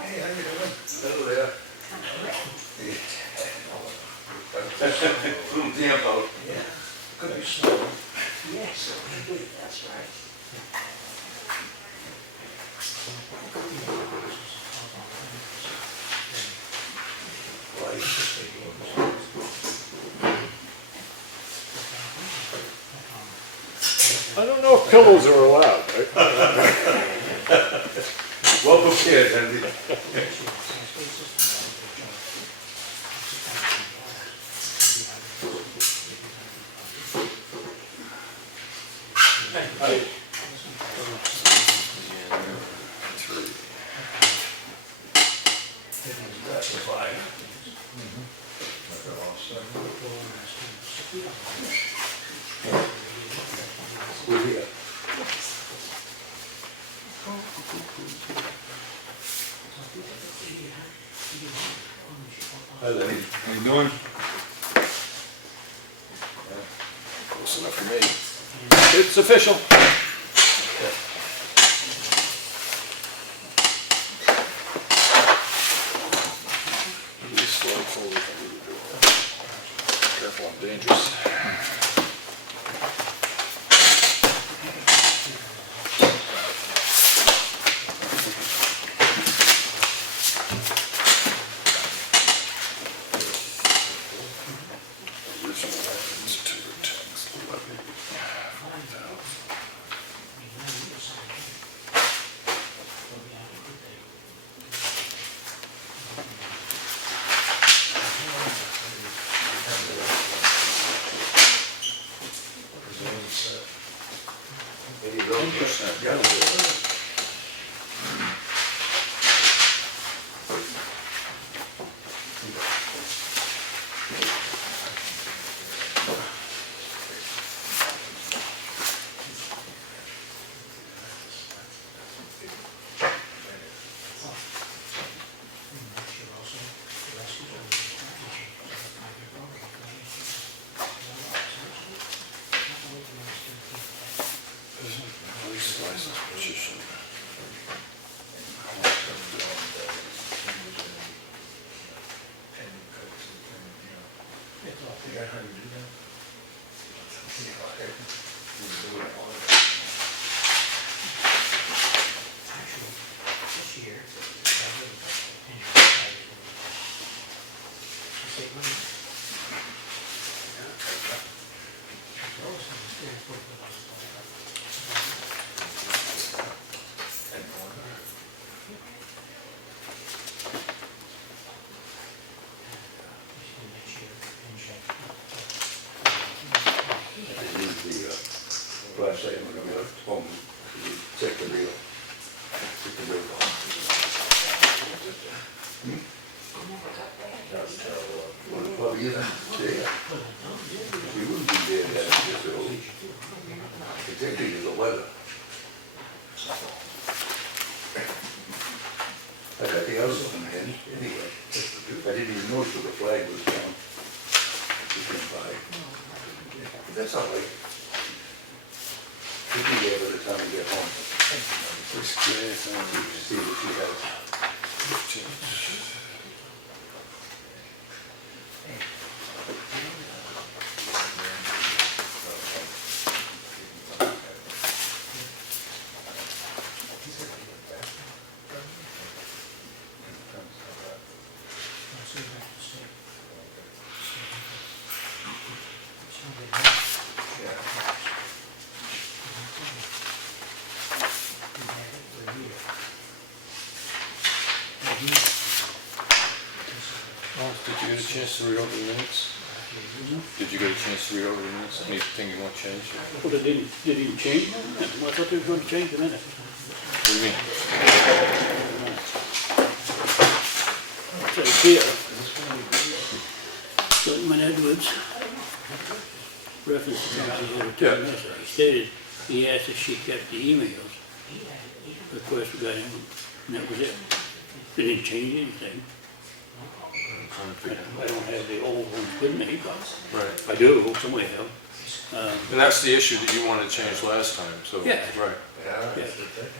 Hey, how you doing? Hello there. Little damp out. Yeah, could be snow. Yes, that's right. I don't know if pillows are allowed, right? Well prepared, Andy. That's fine. We're here. Hi, Lenny. How you doing? Close enough for me. It's official. Be slow, forward. Careful, I'm dangerous. Flashlight, I'm gonna go home, check the reel. Check the reel. Well, it probably isn't there. We wouldn't be there to have this at all. It's actually the weather. I got the other one in, anyway. I didn't even notice where the flag was down. Just went by. But that's all right. We'll be there by the time we get home. Just see what she has. Did you get a chance to read over the minutes? Did you get a chance to read over the minutes? Anything you want changed? Well, they didn't change them? Well, I thought they were going to change the minutes. What do you mean? It says here, Selectman Edwards, reference to county head of town, he stated, he asked if she kept the emails, but request we got in, and that was it. They didn't change anything. I'm trying to figure I don't have the old ones with me, but Right. I do, somewhere have. And that's the issue that you wanted to change last time, so. Yeah. Right. Yeah,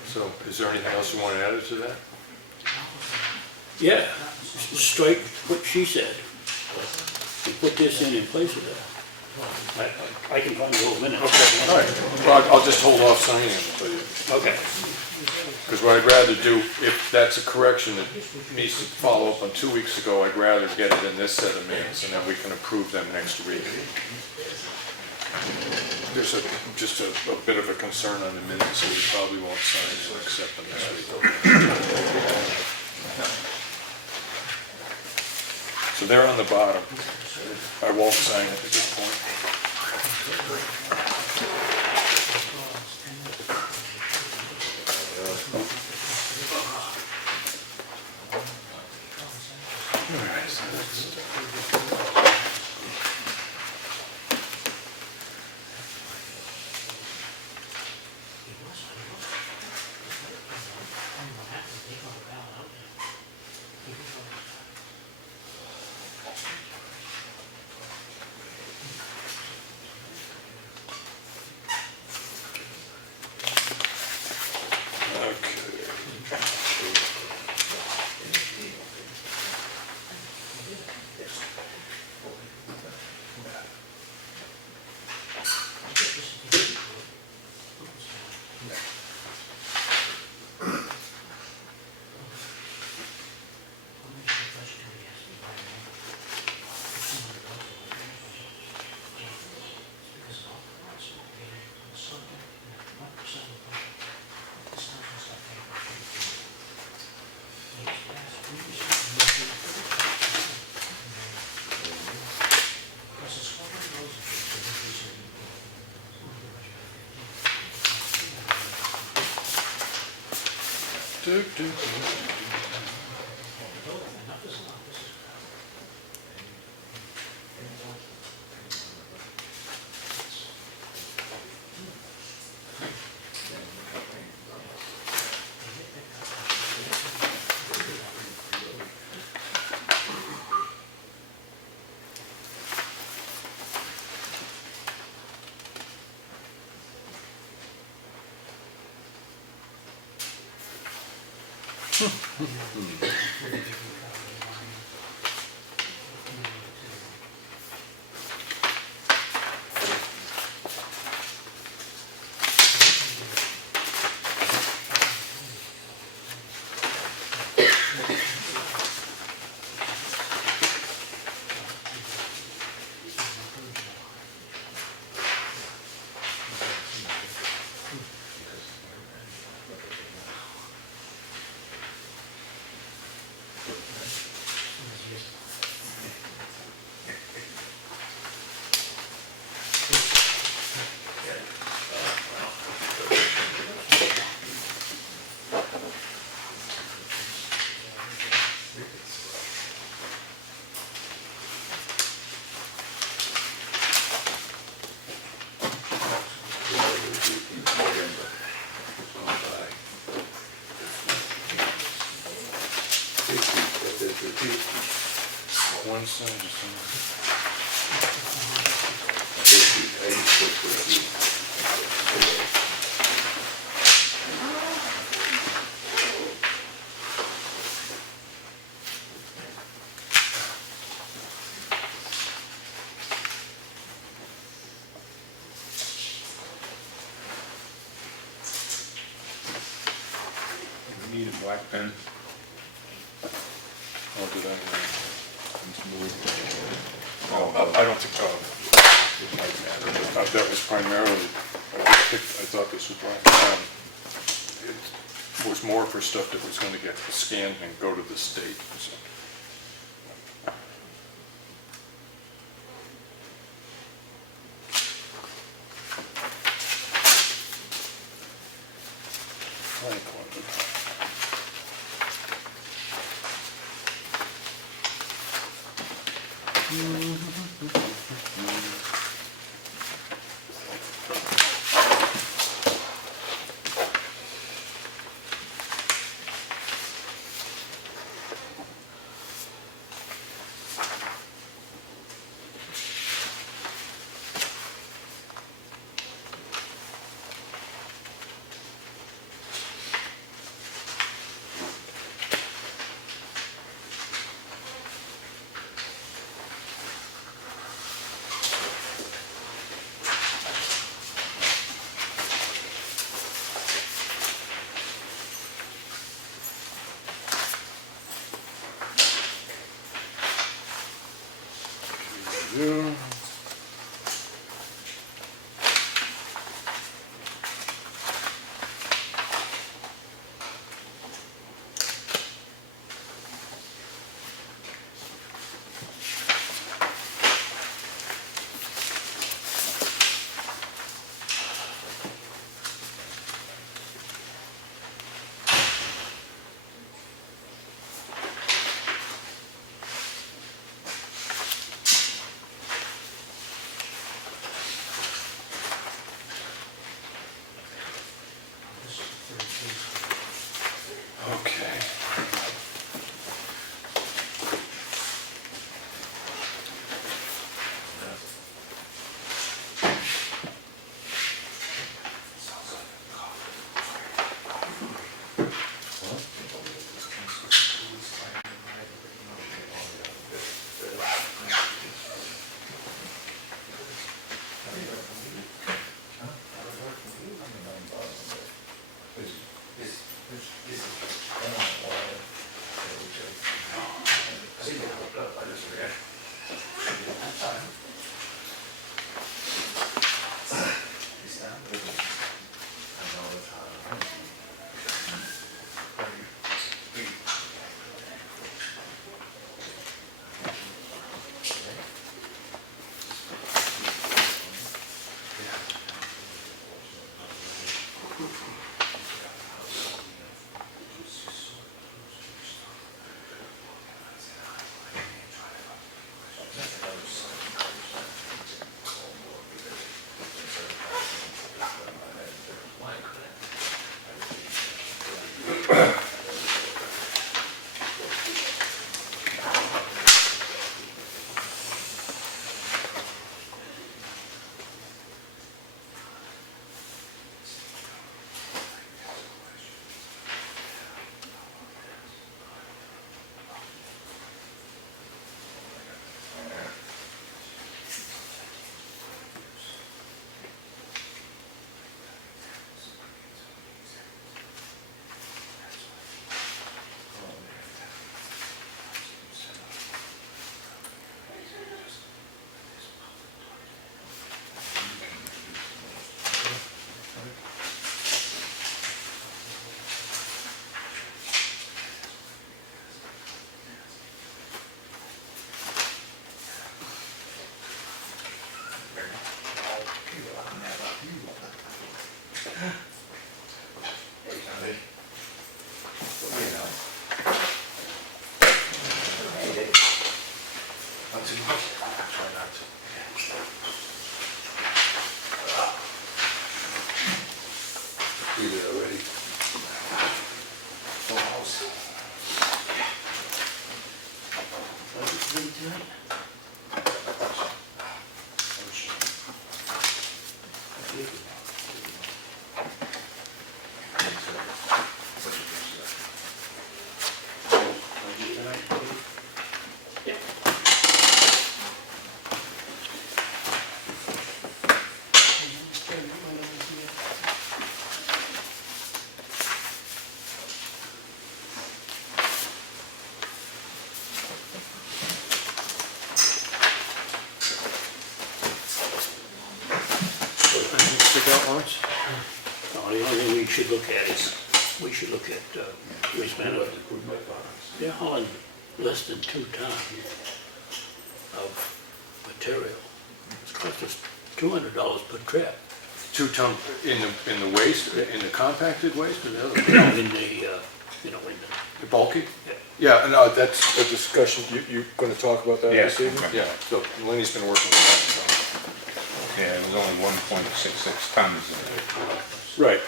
So is there anything else you want added to that? yeah, strike what she said. And put this in place of that. I can find the whole minute. Okay, all right. Well, I'll just hold off signing it for you. Okay. Because what I'd rather do, if that's a correction that needs to follow up on 2 weeks ago, I'd rather get it in this set of minutes and then we can approve them next week. There's just a bit of a concern on the minutes, so we probably won't sign and accept them this week. So they're on the bottom. I won't sign it at this point. One side, just Need a black pen. Oh, did I? Oh, I don't think, that was primarily, I thought this was black. It was more for stuff that was going to get scanned and go to the state. So. Okay. The only thing we should look at is, we should look at, we spent, they're hauling less than 2 tons of material. It's cost us $200 per trip. 2 ton in the waste, in the compacted waste, or the other? In the, in The bulky? Yeah. Yeah, no, that's a discussion, you're gonna talk about that Yes. this evening? Yeah, so Lenny's been working with that, so. Yeah, it was only 1.66 tons. Right.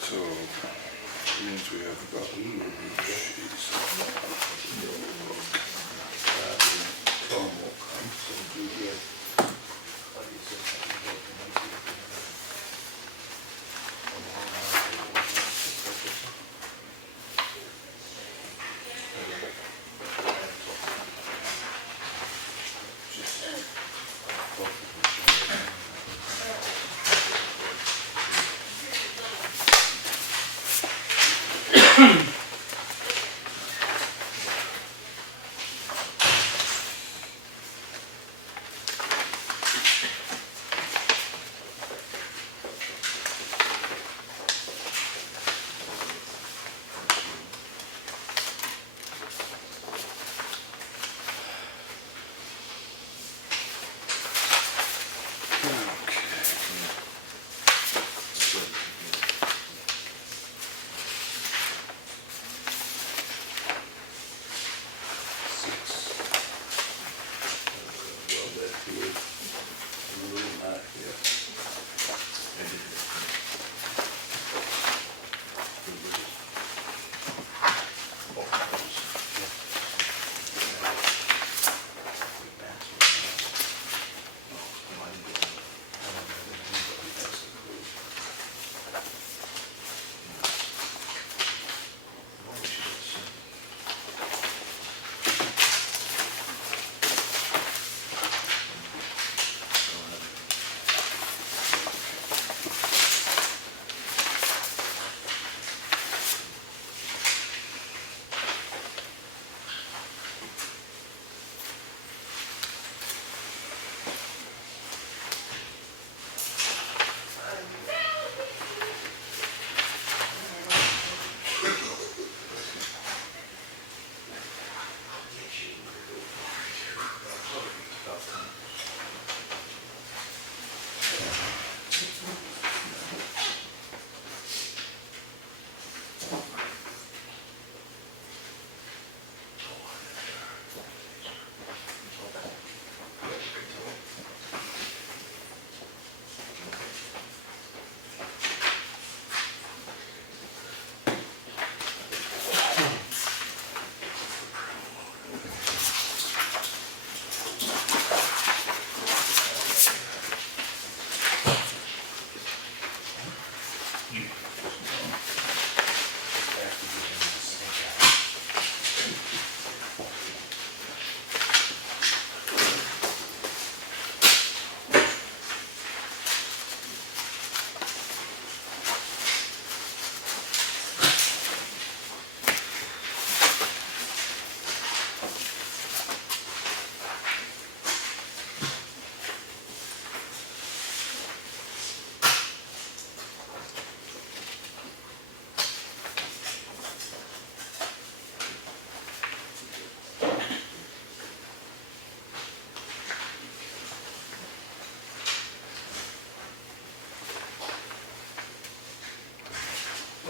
So, means we have about, back there. I did it.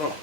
Oh,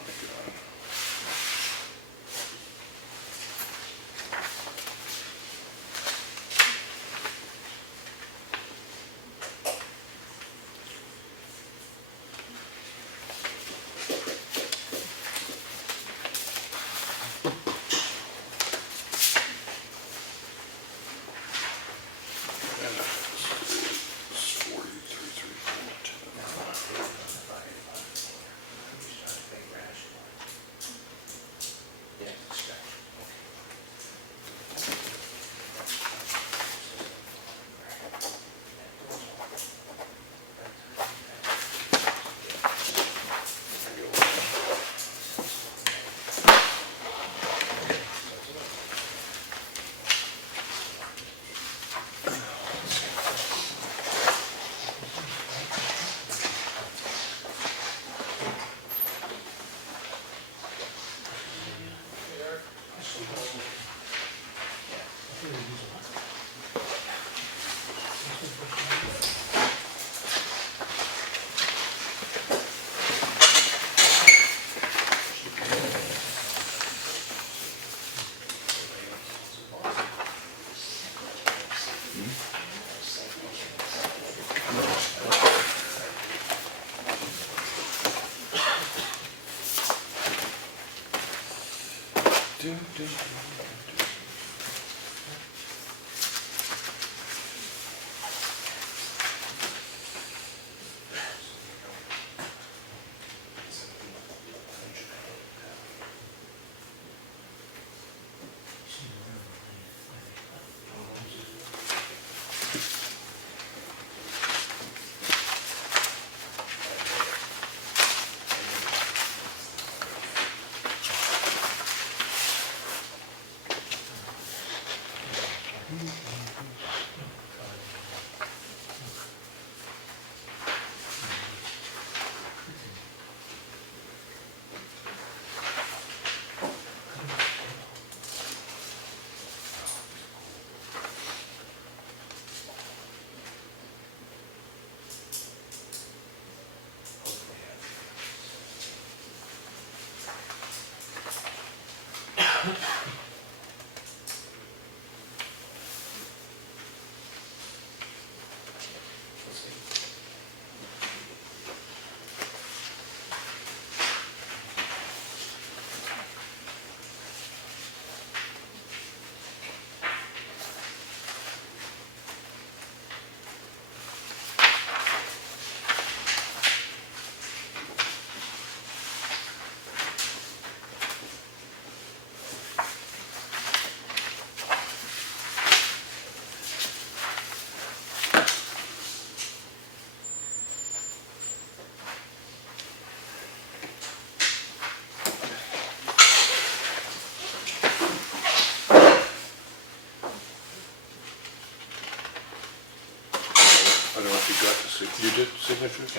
You did signatures?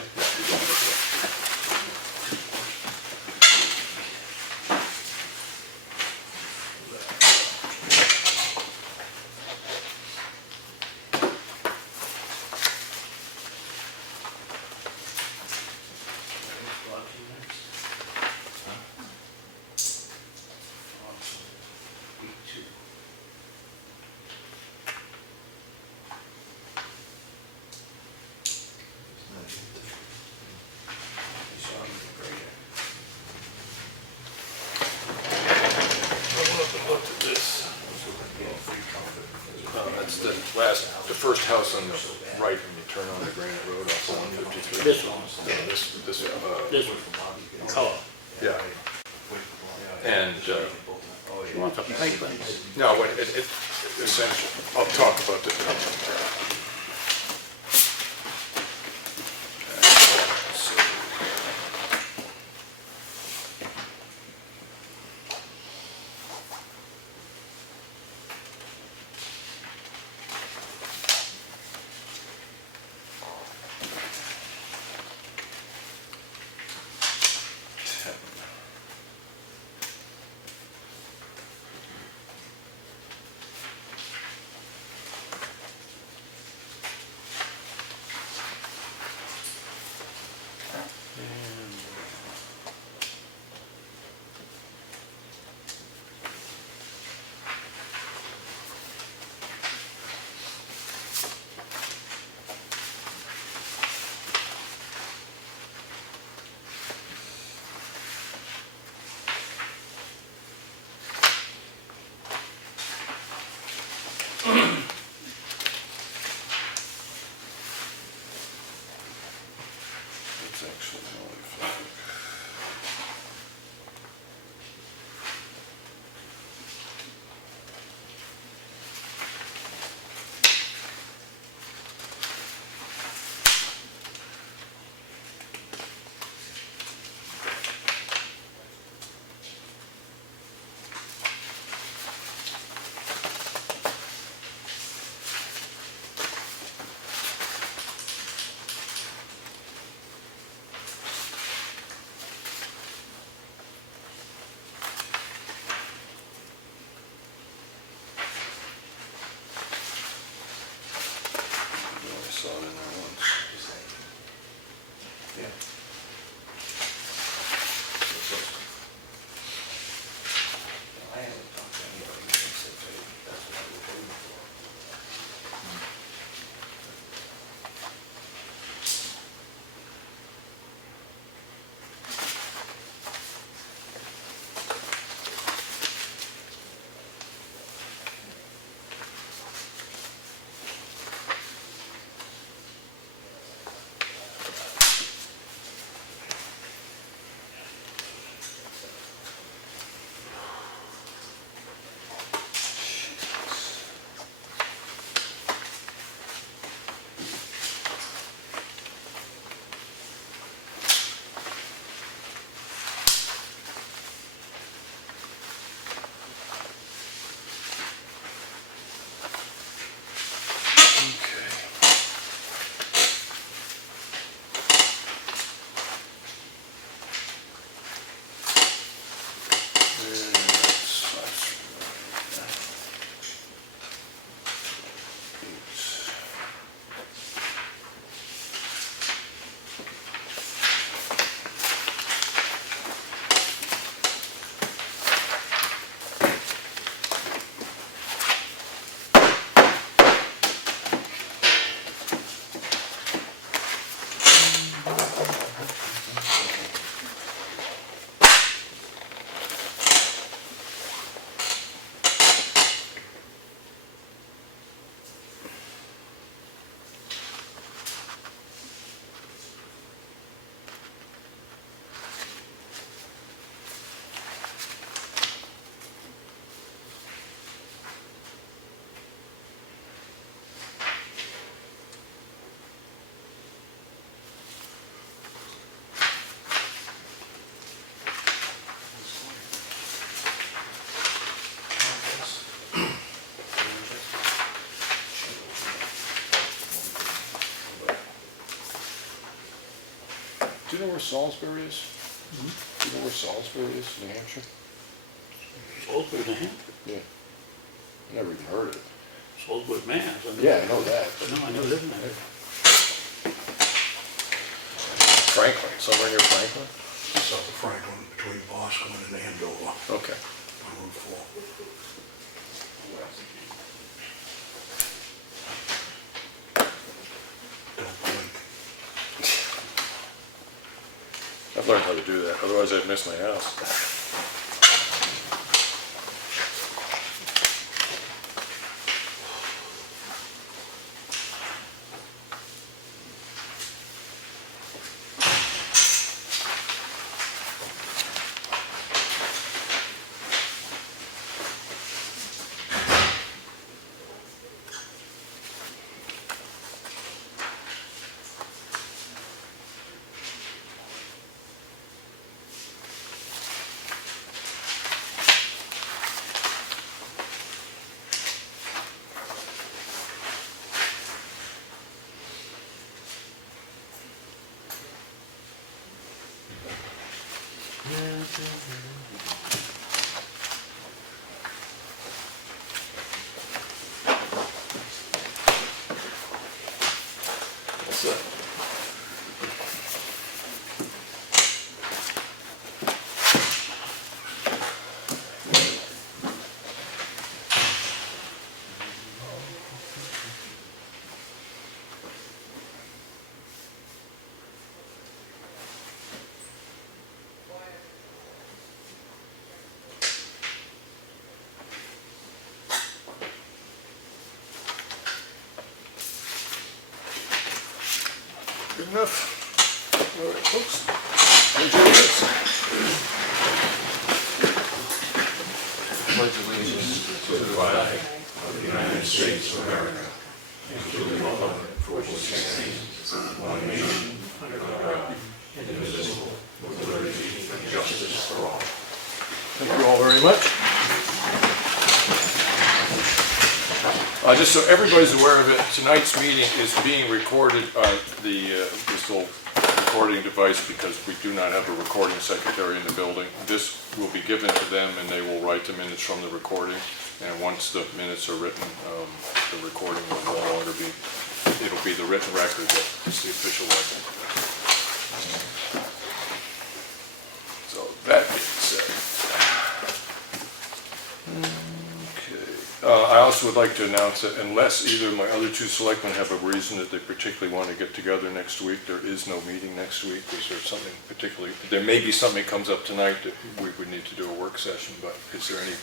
That's the first house on the right when you turn on the Granite Road off of 153. This one, No, this one, color. yeah. And, She wants a paper. no, it essentially, I'll talk about this. It's actually only Feirick. Do you know where Salisbury is? Do you know where Salisbury is, New Hampshire? Salisbury, New Hampshire. Yeah. Never even heard of it. Salisbury, Mass. Yeah, I know that. But no, I never lived in there. Franklin, somewhere near Franklin? South of Franklin, between Boston and Andover, Okay. on Route 4. Don't blink. I've learned how to do that, otherwise I'd miss my house. Good enough. All right, folks. Enjoy this. Pledge allegiance to the flag of the United States of America and to the republic for which it stands, one nation, under God, indivisible, with liberty and justice for all. Thank you all very much. Just so everybody's aware of it, tonight's meeting is being recorded by this little recording device because we do not have a recording secretary in the building. This will be given to them and they will write the minutes from the recording. And once the minutes are written, the recording will no longer be, it'll be the written record that is the official record. So that being said. I also would like to announce that unless either of my other two selectmen have a reason that they particularly want to get together next week, there is no meeting next week. Is there something particularly, there may be something that comes up tonight that we would need to do a work session, but is there any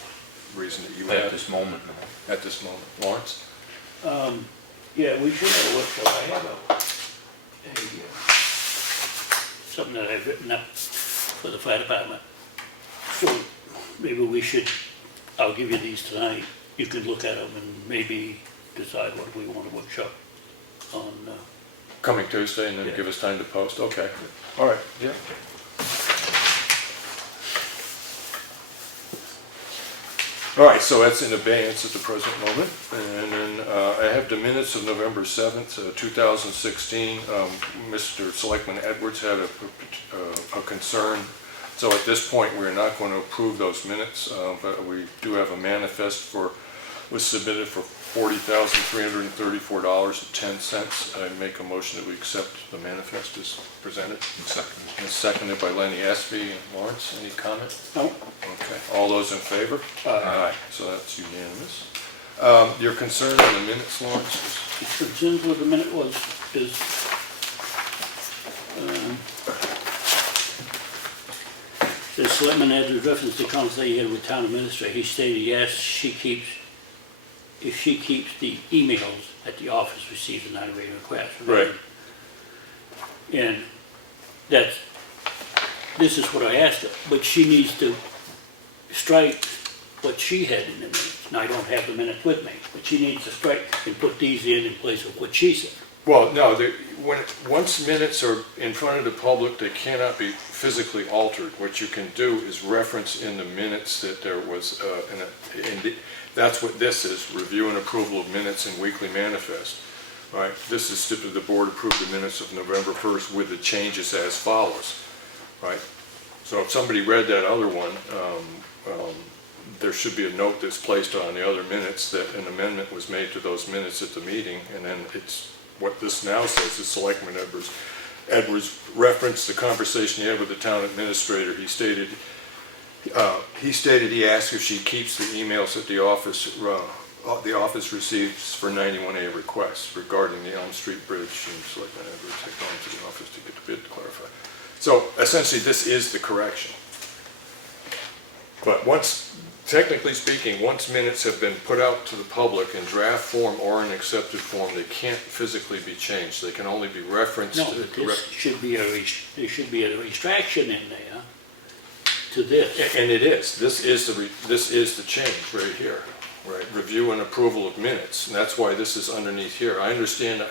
reason that you have? At this moment, no. At this moment. Lawrence? Yeah, we should have a workshop. I have something that I've written up for the fire department. So maybe we should, I'll give you these tonight. You can look at them and maybe decide what we want to workshop on. Coming Tuesday and then Yeah. give us time to post? Okay. All right, yeah. All right, so that's in abeyance at the present moment. And then I have the minutes of November 7th, 2016. Mr. Selectman Edwards had a concern. So at this point, we're not going to approve those minutes, but we do have a manifest was submitted for $40,334.10. I make a motion that we accept the manifest as presented. And seconded by Lenny, Espie, and Lawrence. Any comment? No. Okay, all those in favor? Aye. So that's unanimous. Your concern on the minutes, Lawrence? Concerns with the minute is the selectman had reference to conversation he had with town administrator. He stated, yes, if she keeps the emails at the office, receives a non-rated request. Right. And this is what I asked her, but she needs to strike what she had in the minutes. Now, I don't have the minutes with me, but she needs to strike and put these in place of what she said. Well, no, once minutes are in front of the public, they cannot be physically altered. What you can do is reference in the minutes that there was, that's what this is, review and approval of minutes and weekly manifest. right? This is the board approved the minutes of November 1st with the changes as follows, right? So if somebody read that other one, there should be a note that's placed on the other minutes that an amendment was made to those minutes at the meeting, and then it's, what this now says is Selectman Edwards referenced the conversation he had with the town administrator. He stated he asked if she keeps the emails that the office receives for 91A requests regarding the Elm Street Bridge, and Selectman Edwards had gone to the office to get the bid clarified. So essentially, this is the correction. But technically speaking, once minutes have been put out to the public in draft form or in accepted form, they can't physically be changed. They can only be referenced. No, but there should be a restriction in there to this. And it is. This is the change right here, right? Review and approval of minutes, and that's why this is underneath here. I understand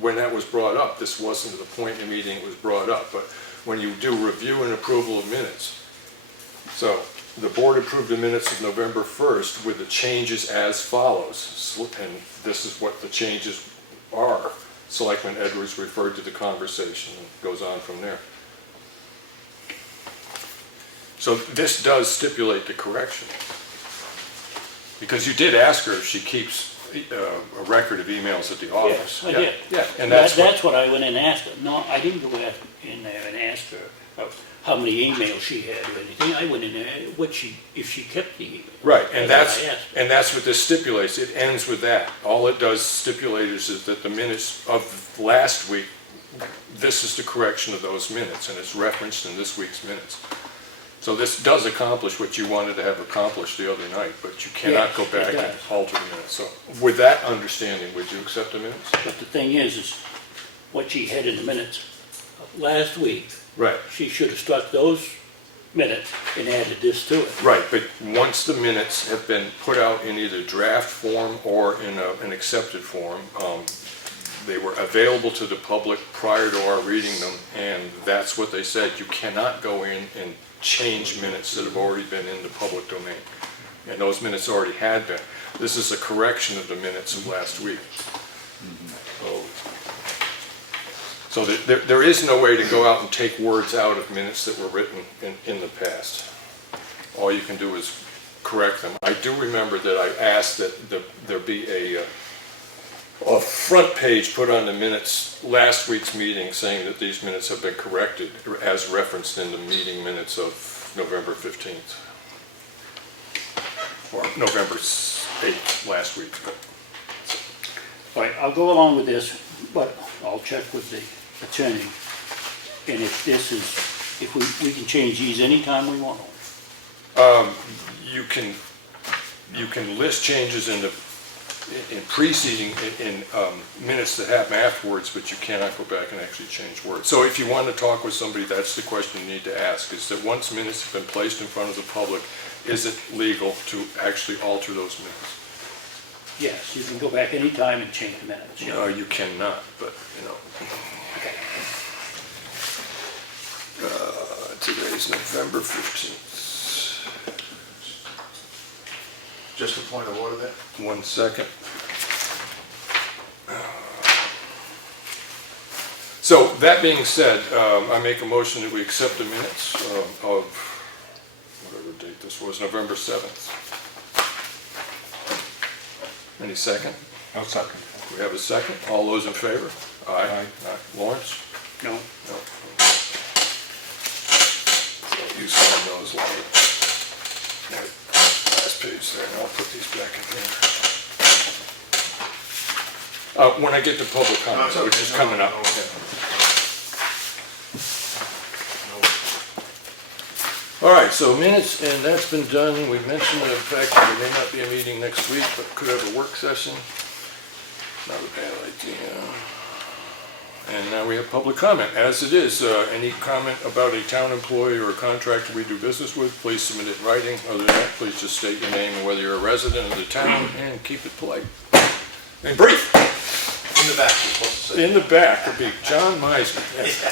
when that was brought up, this wasn't the point in the meeting it was brought up, but when you do review and approval of minutes, so the board approved the minutes of November 1st with the changes as follows, and this is what the changes are. Selectman Edwards referred to the conversation and goes on from there. So this does stipulate the correction. Because you did ask her if she keeps a record of emails at the office. Yes, I did. Yeah, and That's what I went and asked her. No, I didn't go in there and ask her how many emails she had or anything. I went in there, if she kept the email. Right, and That's what I asked. that's what this stipulates. It ends with that. All it does stipulate is that the minutes of last week, this is the correction of those minutes, and it's referenced in this week's minutes. So this does accomplish what you wanted to have accomplished the other night, but you cannot go back and alter the minutes. So with that understanding, would you accept the minutes? But the thing is what she had in the minutes last week, Right. she should have struck those minutes and added this to it. Right, but once the minutes have been put out in either draft form or in an accepted form, they were available to the public prior to our reading them, and that's what they said. You cannot go in and change minutes that have already been in the public domain. And those minutes already had been. This is a correction of the minutes of last week. So there is no way to go out and take words out of minutes that were written in the past. All you can do is correct them. I do remember that I asked that there be a front page put on the minutes last week's meeting saying that these minutes have been corrected as referenced in the meeting minutes of November 15th. Or November 8th last week. All right, I'll go along with this, but I'll check with the attorney. And if we can change these anytime we want. You can list changes in preceding minutes that happen afterwards, but you cannot go back and actually change words. So if you want to talk with somebody, that's the question you need to ask, is that once minutes have been placed in front of the public, is it legal to actually alter those minutes? Yes, you can go back anytime and change the minutes. Yeah. No, you cannot, but Okay. Today's November 15th. Just a point of order there. 1 second. So that being said, I make a motion that we accept the minutes of whatever date this was, November 7th. Any second? I'll second. We have a second. All those in favor? Aye. Lawrence? No. No. So you sign those, Larry. Last page there, and I'll put these back in here. When I get to public comment, which is coming up. All right, so minutes, and that's been done. We mentioned the fact that there may not be a meeting next week, but could have a work session. Not a bad idea. And now we have public comment. As it is, any comment about a town employee or a contractor we do business with, please submit it in writing. Other than that, please just state your name and whether you're a resident of the town, and keep it polite. And brief. In the back, you're supposed to say. In the back would be John Meisner. Yes.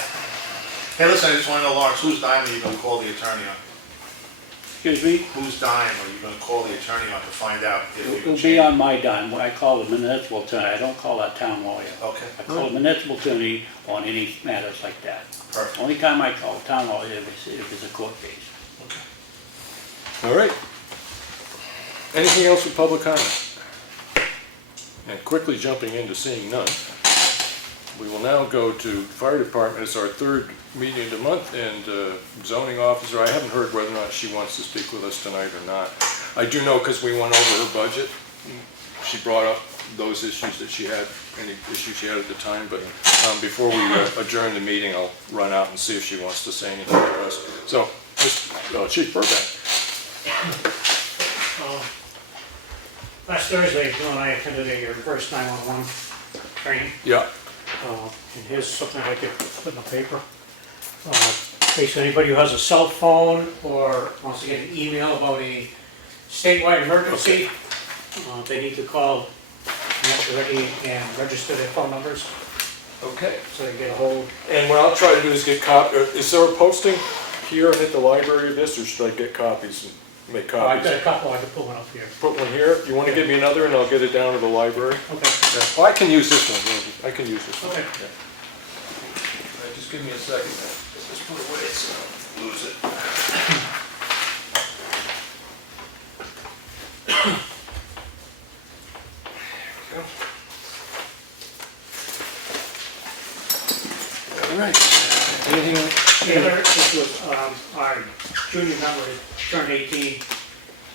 Hey, listen, I just want to know, Lawrence, whose dime are you going to call the attorney on? Excuse me? Whose dime are you gonna call the attorney on to find out if you It'll change? be on my dime. When I call the municipal attorney, I don't call our town lawyer. Okay, I call the municipal attorney on any matters like that. perfect. Only time I call town lawyer if it's a court case. All right. Anything else for public comment? And quickly jumping into seeing none, we will now go to fire department. It's our third meeting of the month, and zoning officer, I haven't heard whether or not she wants to speak with us tonight or not. I do know because we went over her budget. She brought up those issues that she had, any issues she had at the time, but before we adjourn the meeting, I'll run out and see if she wants to say anything to us. So, Chief Burbank. Last Thursday, Bill and I attended a reverse 911 training. Yeah. And here's something I'd like to put in the paper. Basically, anybody who has a cell phone or wants to get an email about a statewide emergency, they need to call Metro and register their phone numbers Okay. so they can get a hold. And what I'll try to do is get is there a posting here and at the library of this, or should I get copies and make I've copies? got a couple, I could put one up here. Put one here? You want to give me another and I'll get it down to the library? Okay. Yeah. Well, I can use this one, Andy. I can use this one. Okay. Yeah. All right, just give me a second. Just put it away so I don't lose it. There we go. All right. Anything else? The other issue was, our junior member turned 18,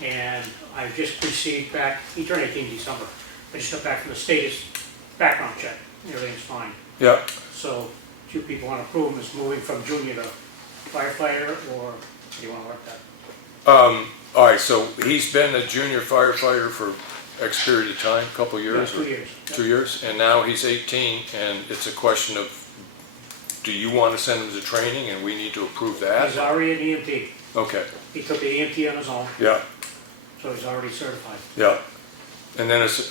and I just received back, he turned 18 in December. I just got back from the status background check, everything's fine. Yeah. So, two people want to approve him as moving from junior to firefighter, or do you want to work that? All right, so he's been a junior firefighter for X period of time, couple years? Yeah, 2 years. 2 years, and now he's 18, and it's a question of, do you want to send him to training, and we need to approve He's that? already an EMT. Okay, He took the EMT on his own, yeah, so he's already certified. yeah. And then it's,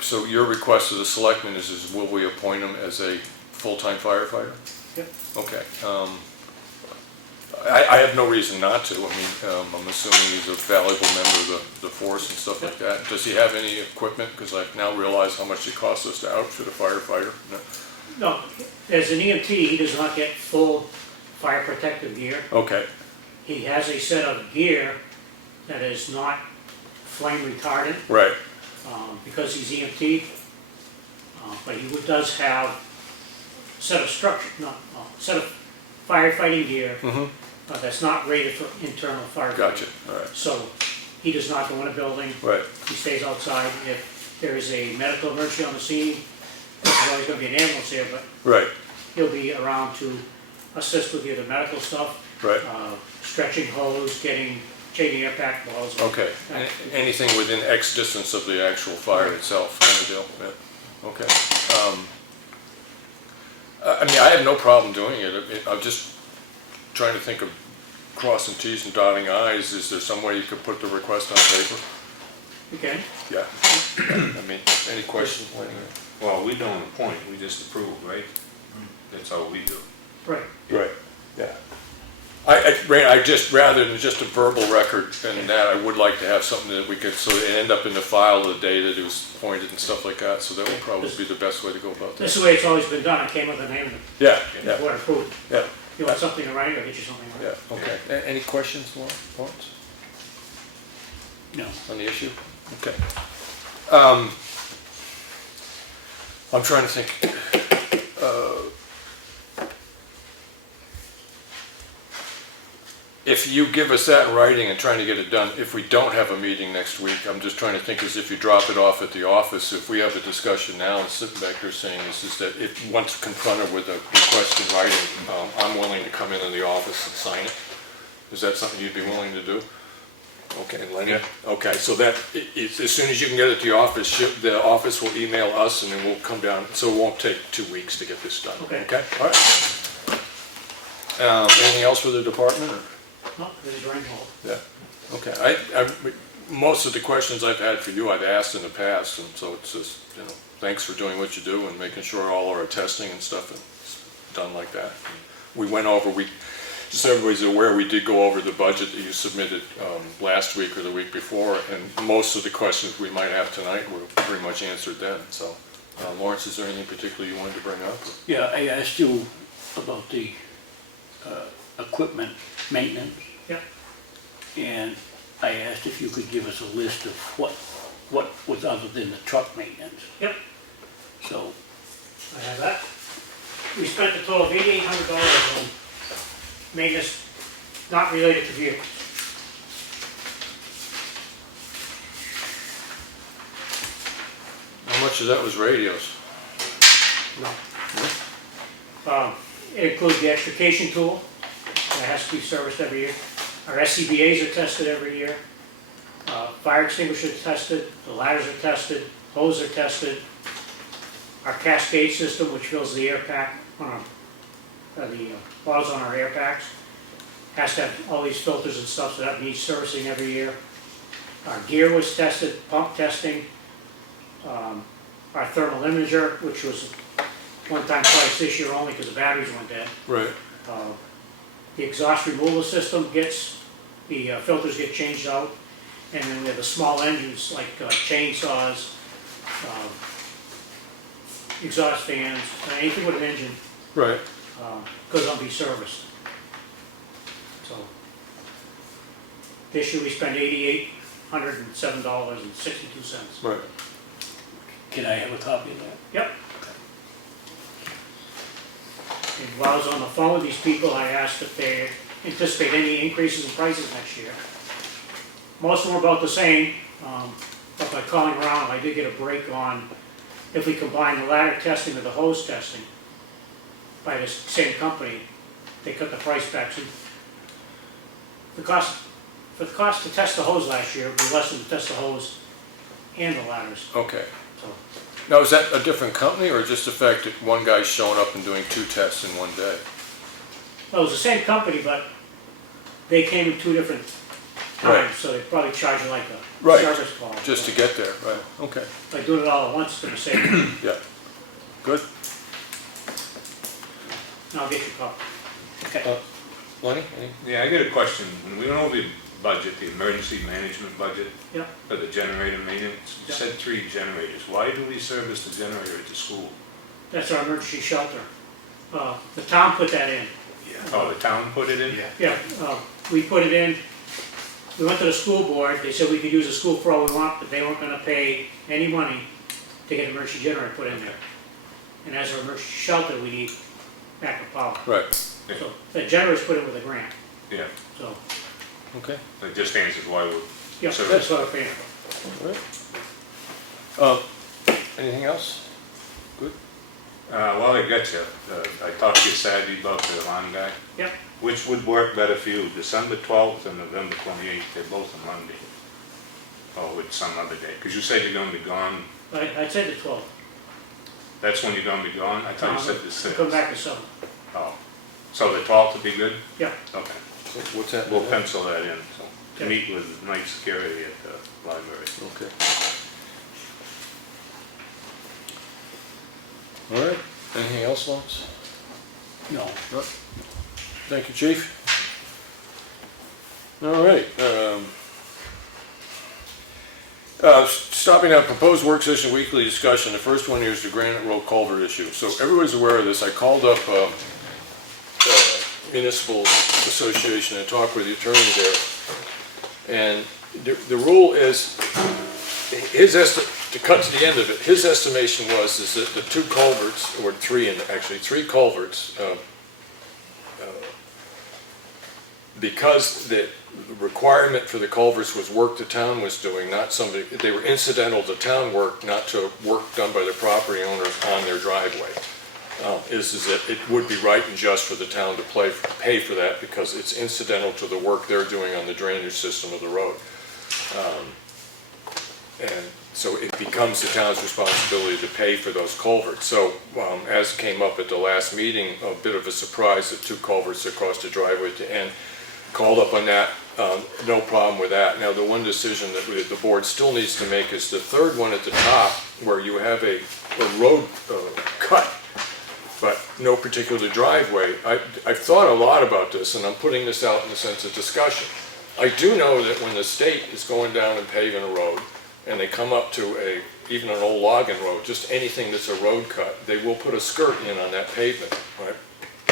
so your request to the selectmen is will we appoint him as a full-time firefighter? Yep. Okay. I have no reason not to. I mean, I'm assuming he's a valuable member of the force and stuff like that. Does he have any equipment? Because I now realize how much it costs us to outfit a firefighter. No. No, as an EMT, he does not get full fire protective gear. Okay, He has a set of gear that is not flame retardant, right, because he's EMT, but he does have a set of set of firefighting gear that's not rated for internal firefighting. gotcha, all right, So he does not go in a building, right, he stays outside. If there is a medical emergency on the scene, there's always going to be an ambulance here, but right, he'll be around to assist with either medical stuff, right, stretching hose, changing air pack balls. okay. Anything within X distance of the actual fire itself, kind of deal, yeah, okay. I mean, I have no problem doing it. I'm just trying to think of crossing Ts and dotting Is. Is there some way you could put the request on paper? Okay, Yeah. I mean, any questions? Well, we don't appoint, we just approve, right? That's all we do. right. Right, yeah. I just, rather than just a verbal record and that, I would like to have something that we could, so it end up in the file the day that it was appointed and stuff like that, so that would probably be the best way to go about This this. is the way it's always been done. I came with the name of Yeah, the yeah, board approved. yeah, You want something in writing, I'll get you something in yeah, writing. okay. Any questions, Lawrence, No. on the issue? Okay. I'm trying to think. If you give us that in writing and trying to get it done, if we don't have a meeting next week, I'm just trying to think as if you drop it off at the office, if we have a discussion now and sitting back there saying this is that if once confronted with a request in writing, I'm willing to come in the office and sign it. Is that something you'd be willing to do? Okay, and Lenny? Yeah. Okay, so that, as soon as you can get it to the office will email us and then we'll come down, so it won't take 2 weeks to get this done. Okay. Okay, all right. Anything else for the department? Or? No, this is range hold. Yeah, okay. Most of the questions I've had for you, I've asked in the past, and so it's just, thanks for doing what you do and making sure all our testing and stuff is done like that. We went over, just so everybody's aware, we did go over the budget that you submitted last week or the week before, and most of the questions we might have tonight were pretty much answered then. So, Lawrence, is there anything particular you wanted to bring up? Yeah, I asked you about the equipment maintenance, Yep. and I asked if you could give us a list of what was other than the truck maintenance. Yep, So, I have that. We spent a total of $8,800 on maintenance not related to vehicles. How much of that was radios? No. It includes the extrication tool, that has to be serviced every year. Our SCBA's are tested every year. Fire extinguishers are tested, the ladders are tested, hose are tested. Our cascade system, which fills the air pack on the bottles on our air packs, has to have all these filters and stuff, so that needs servicing every year. Our gear was tested, pump testing. Our thermal imager, which was one-time price this year only because the batteries went dead. Right. The exhaust removal system gets, the filters get changed out. And then we have the small engines like chainsaws, exhaust fans, anything with an engine Right. goes on to be serviced. So this year we spent $8,807.62. Right. can I have a copy of that? Yep. And while I was on the phone with these people, I asked if they anticipate any increases in prices next year. Most of them were about the same, but by calling around, I did get a break on if we combine the ladder testing with the hose testing by this same company, they cut the price back. So for the cost to test the hose last year, it would be less than to test the hose and the ladders. Okay. So Now, is that a different company, or just the fact that one guy's showing up and doing 2 tests in one day? well, it was the same company, but they came in 2 different Right. times, so they probably charge you like a Right. service call. Just to get there, right? Okay. By doing it all at once, it's gonna save you. Yeah. Good. And I'll get your copy. Okay. Lenny? Any? Yeah, I got a question. When we went over the budget, the emergency management budget Yep. for the generator maintenance, you Yep. said 3 generators. Why do we service the generator at the school? That's our emergency shelter. The town put that in. Oh, the town put it in? Yeah, we put it in, we went to the school board, they said we could use the school for all we want, but they weren't gonna pay any money to get an emergency generator put in there. And as our emergency shelter, we need backup power. Right. Yeah. So the generator's put in with a grant, Yeah, so, Okay. it just answers why we're yeah, So- that's what I'm paying for. All right. Anything else? Good. While I got you, I talked to you Saturday about the alarm guy. Yep, Which would work better for you, December 12th and November 28th? They're both a Monday. Or with some other day? Because you said you're going to be gone. I'd say the 12th. That's when you're going to be gone? I thought you said the 6th. Come back to 7. Oh, so the 12th would be good? Yeah, Okay. So what's that? We'll pencil that in, so, to Okay. meet with night security at the library. Okay. All right. Anything else, Lawrence? No. Thank you, Chief. All right. Stopping at proposed work session weekly discussion. The first one here is the Granite Road culvert issue. So everybody's aware of this. I called up Municipal Association and talked with the attorney there. And the rule is, to cut to the end of it, his estimation was is that the 2 culverts, or 3 actually 3 culverts, because the requirement for the culverts was work the town was doing, not somebody, they were incidental to town work, not to work done by the property owner on their driveway. Is that it would be right and just for the town to pay for that because it's incidental to the work they're doing on the drainage system of the road. And so it becomes the town's responsibility to pay for those culverts. So as came up at the last meeting, a bit of a surprise that 2 culverts across the driveway at the end. Called up on that, no problem with that. Now the one decision that the board still needs to make is the 3rd one at the top where you have a road cut but no particular driveway. I've thought a lot about this, and I'm putting this out in the sense of discussion. I do know that when the state is going down and paving a road, and they come up to even an old logging road, just anything that's a road cut, they will put a skirt in on that pavement, right?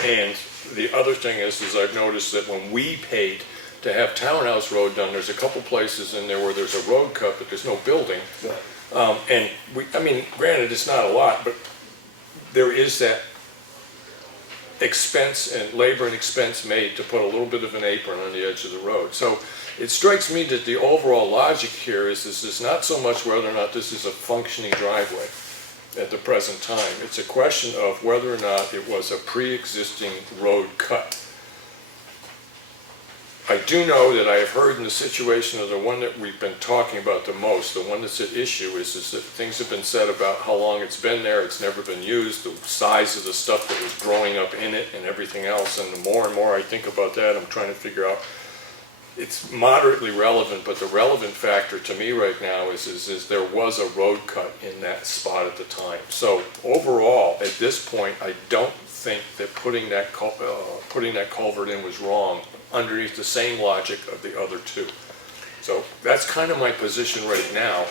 And the other thing is I've noticed that when we paid to have Townhouse Road done, there's a couple places in there where there's a road cut, but there's no building. And granted, it's not a lot, but there is that expense and labor and expense made to put a little bit of an apron on the edge of the road. So it strikes me that the overall logic here is not so much whether or not this is a functioning driveway at the present time. It's a question of whether or not it was a pre-existing road cut. I do know that I have heard in the situation of the one that we've been talking about the most, the one that's at issue, is that things have been said about how long it's been there, it's never been used, the size of the stuff that was growing up in it and everything else. And the more and more I think about that, I'm trying to figure out, it's moderately relevant, but the relevant factor to me right now is there was a road cut in that spot at the time. So overall, at this point, I don't think that putting that culvert in was wrong underneath the same logic of the other two. So that's kind of my position right now.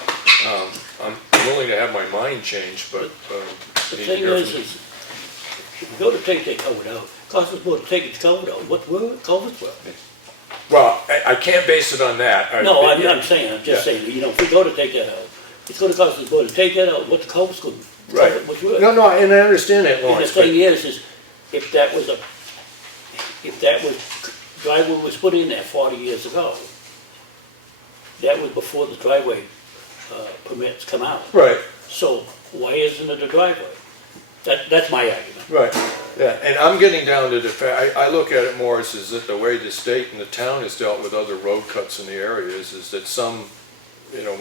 I'm willing to have my mind changed, but The thing is, if you go to take that culvert out, it costs us more to take its culvert out. What were culverts were? well, I can't base it on that. No, I'm just saying, if we go to take that out, it's gonna cost us more to take that out, what the culvert's gonna, Right. culvert was worth. No, and I understand that, And the Lawrence, but thing is if that driveway was put in there 40 years ago, that was before the driveway permits come out. right. So why isn't it a driveway? That's my argument. Right, yeah, and I'm getting down to the fact, I look at it more as is that the way the state and the town has dealt with other road cuts in the area is that some,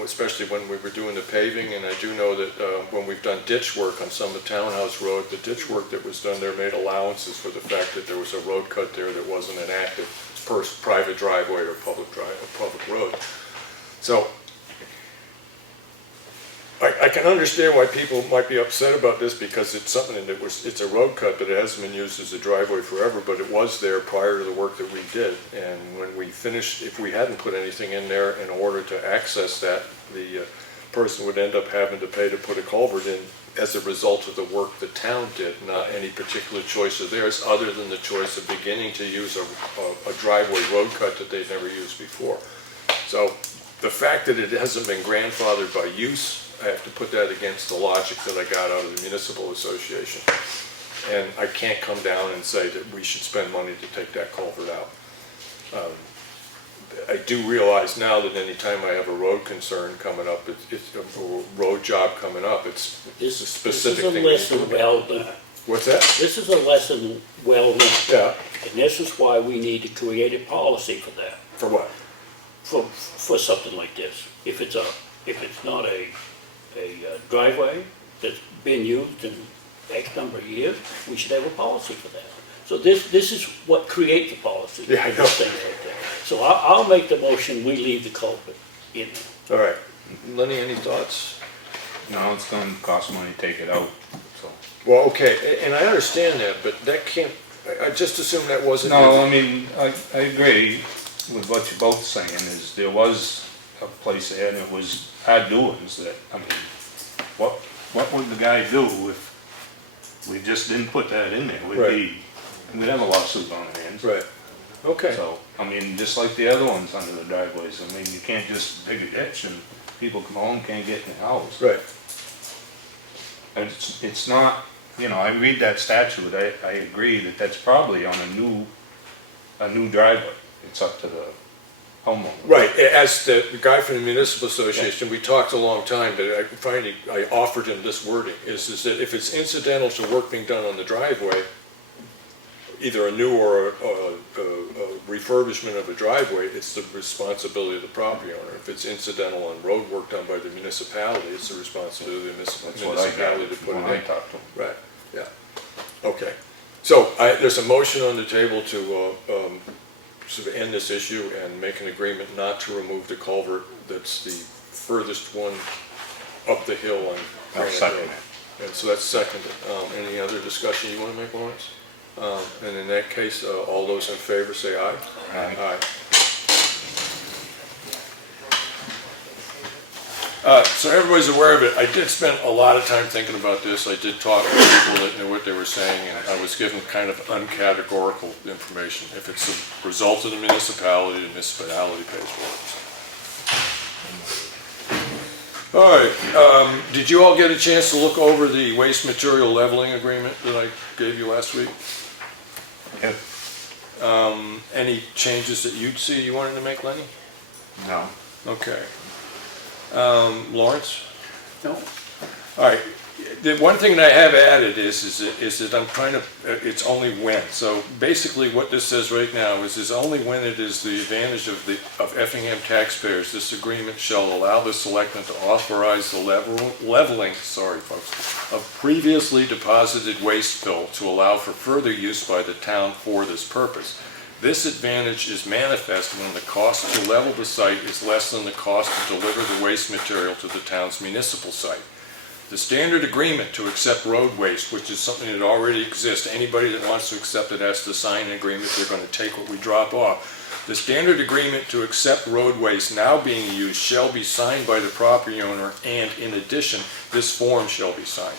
especially when we were doing the paving, and I do know that when we've done ditch work on some of the Townhouse Road, the ditch work that was done there made allowances for the fact that there was a road cut there that wasn't an active private driveway or public road. So I can understand why people might be upset about this because it's something it's a road cut, but it hasn't been used as a driveway forever, but it was there prior to the work that we did. And when we finished, if we hadn't put anything in there in order to access that, the person would end up having to pay to put a culvert in as a result of the work the town did, not any particular choice of theirs, other than the choice of beginning to use a driveway road cut that they'd never used before. So the fact that it hasn't been grandfathered by use, I have to put that against the logic that I got out of the Municipal Association. And I can't come down and say that we should spend money to take that culvert out. I do realize now that any time I have a road concern coming up, it's a road job coming up, it's a specific thing. This is a lesson well done. What's that? This is a lesson well learned. Yeah, And this is why we need to create a policy for that, for what? for something like this. If it's not a driveway that's been used in X number of years, we should have a policy for that. So this is what creates a policy. Yeah, I know. this thing right there. So I'll make the motion, we leave the culvert in there. All right. Lenny, any thoughts? No, it's gonna cost money to take it out, so. Well, okay, and I understand that, but that can't, I just assumed that wasn't. No, I mean, I agree with what you're both saying, is there was a place there and it was our doings that, I mean, what would the guy do if we just didn't put that in there? We'd have a lawsuit on our hands. Right, okay. So, I mean, just like the other ones under the driveways, I mean, you can't just dig a ditch and people come home, can't get in the house. Right, And it's not, I read that statute, I agree that that's probably on a new driveway. It's up to the homeowner. right, as the guy from the Municipal Association, we talked a long time, but I offered him this wording, is that if it's incidental to work being done on the driveway, either a new or a refurbishment of a driveway, it's the responsibility of the property owner. If it's incidental on road work done by the municipality, it's the responsibility of the That's what I got municipality to put when it I in. talked to him. Right, yeah, okay. So there's a motion on the table to sort of end this issue and make an agreement not to remove the culvert that's the furthest one up the hill on I'll Granite second Road. it. And so that's seconded. Any other discussion you want to make, Lawrence? And in that case, all those in favor say aye. Aye. Aye. So everybody's aware of it. I did spend a lot of time thinking about this. I did talk to people that knew what they were saying, and I was given kind of uncategorical information. If it's a result of the municipality pays for it. All right, did you all get a chance to look over the waste material leveling agreement that I gave you last week? Yep. Any changes that you'd see you wanted to make, Lenny? No. Okay. Lawrence? No? All right, the one thing that I have added is that I'm trying to, it's only when. So basically what this says right now is only when it is the advantage of Effingham taxpayers, this agreement shall allow the selectmen to authorize the leveling, sorry folks, of previously deposited waste fill to allow for further use by the town for this purpose. This advantage is manifest when the cost to level the site is less than the cost to deliver the waste material to the town's municipal site. The standard agreement to accept road waste, which is something that already exists, anybody that wants to accept it has to sign an agreement. They're going to take what we drop off. The standard agreement to accept road waste now being used shall be signed by the property owner, and in addition, this form shall be signed.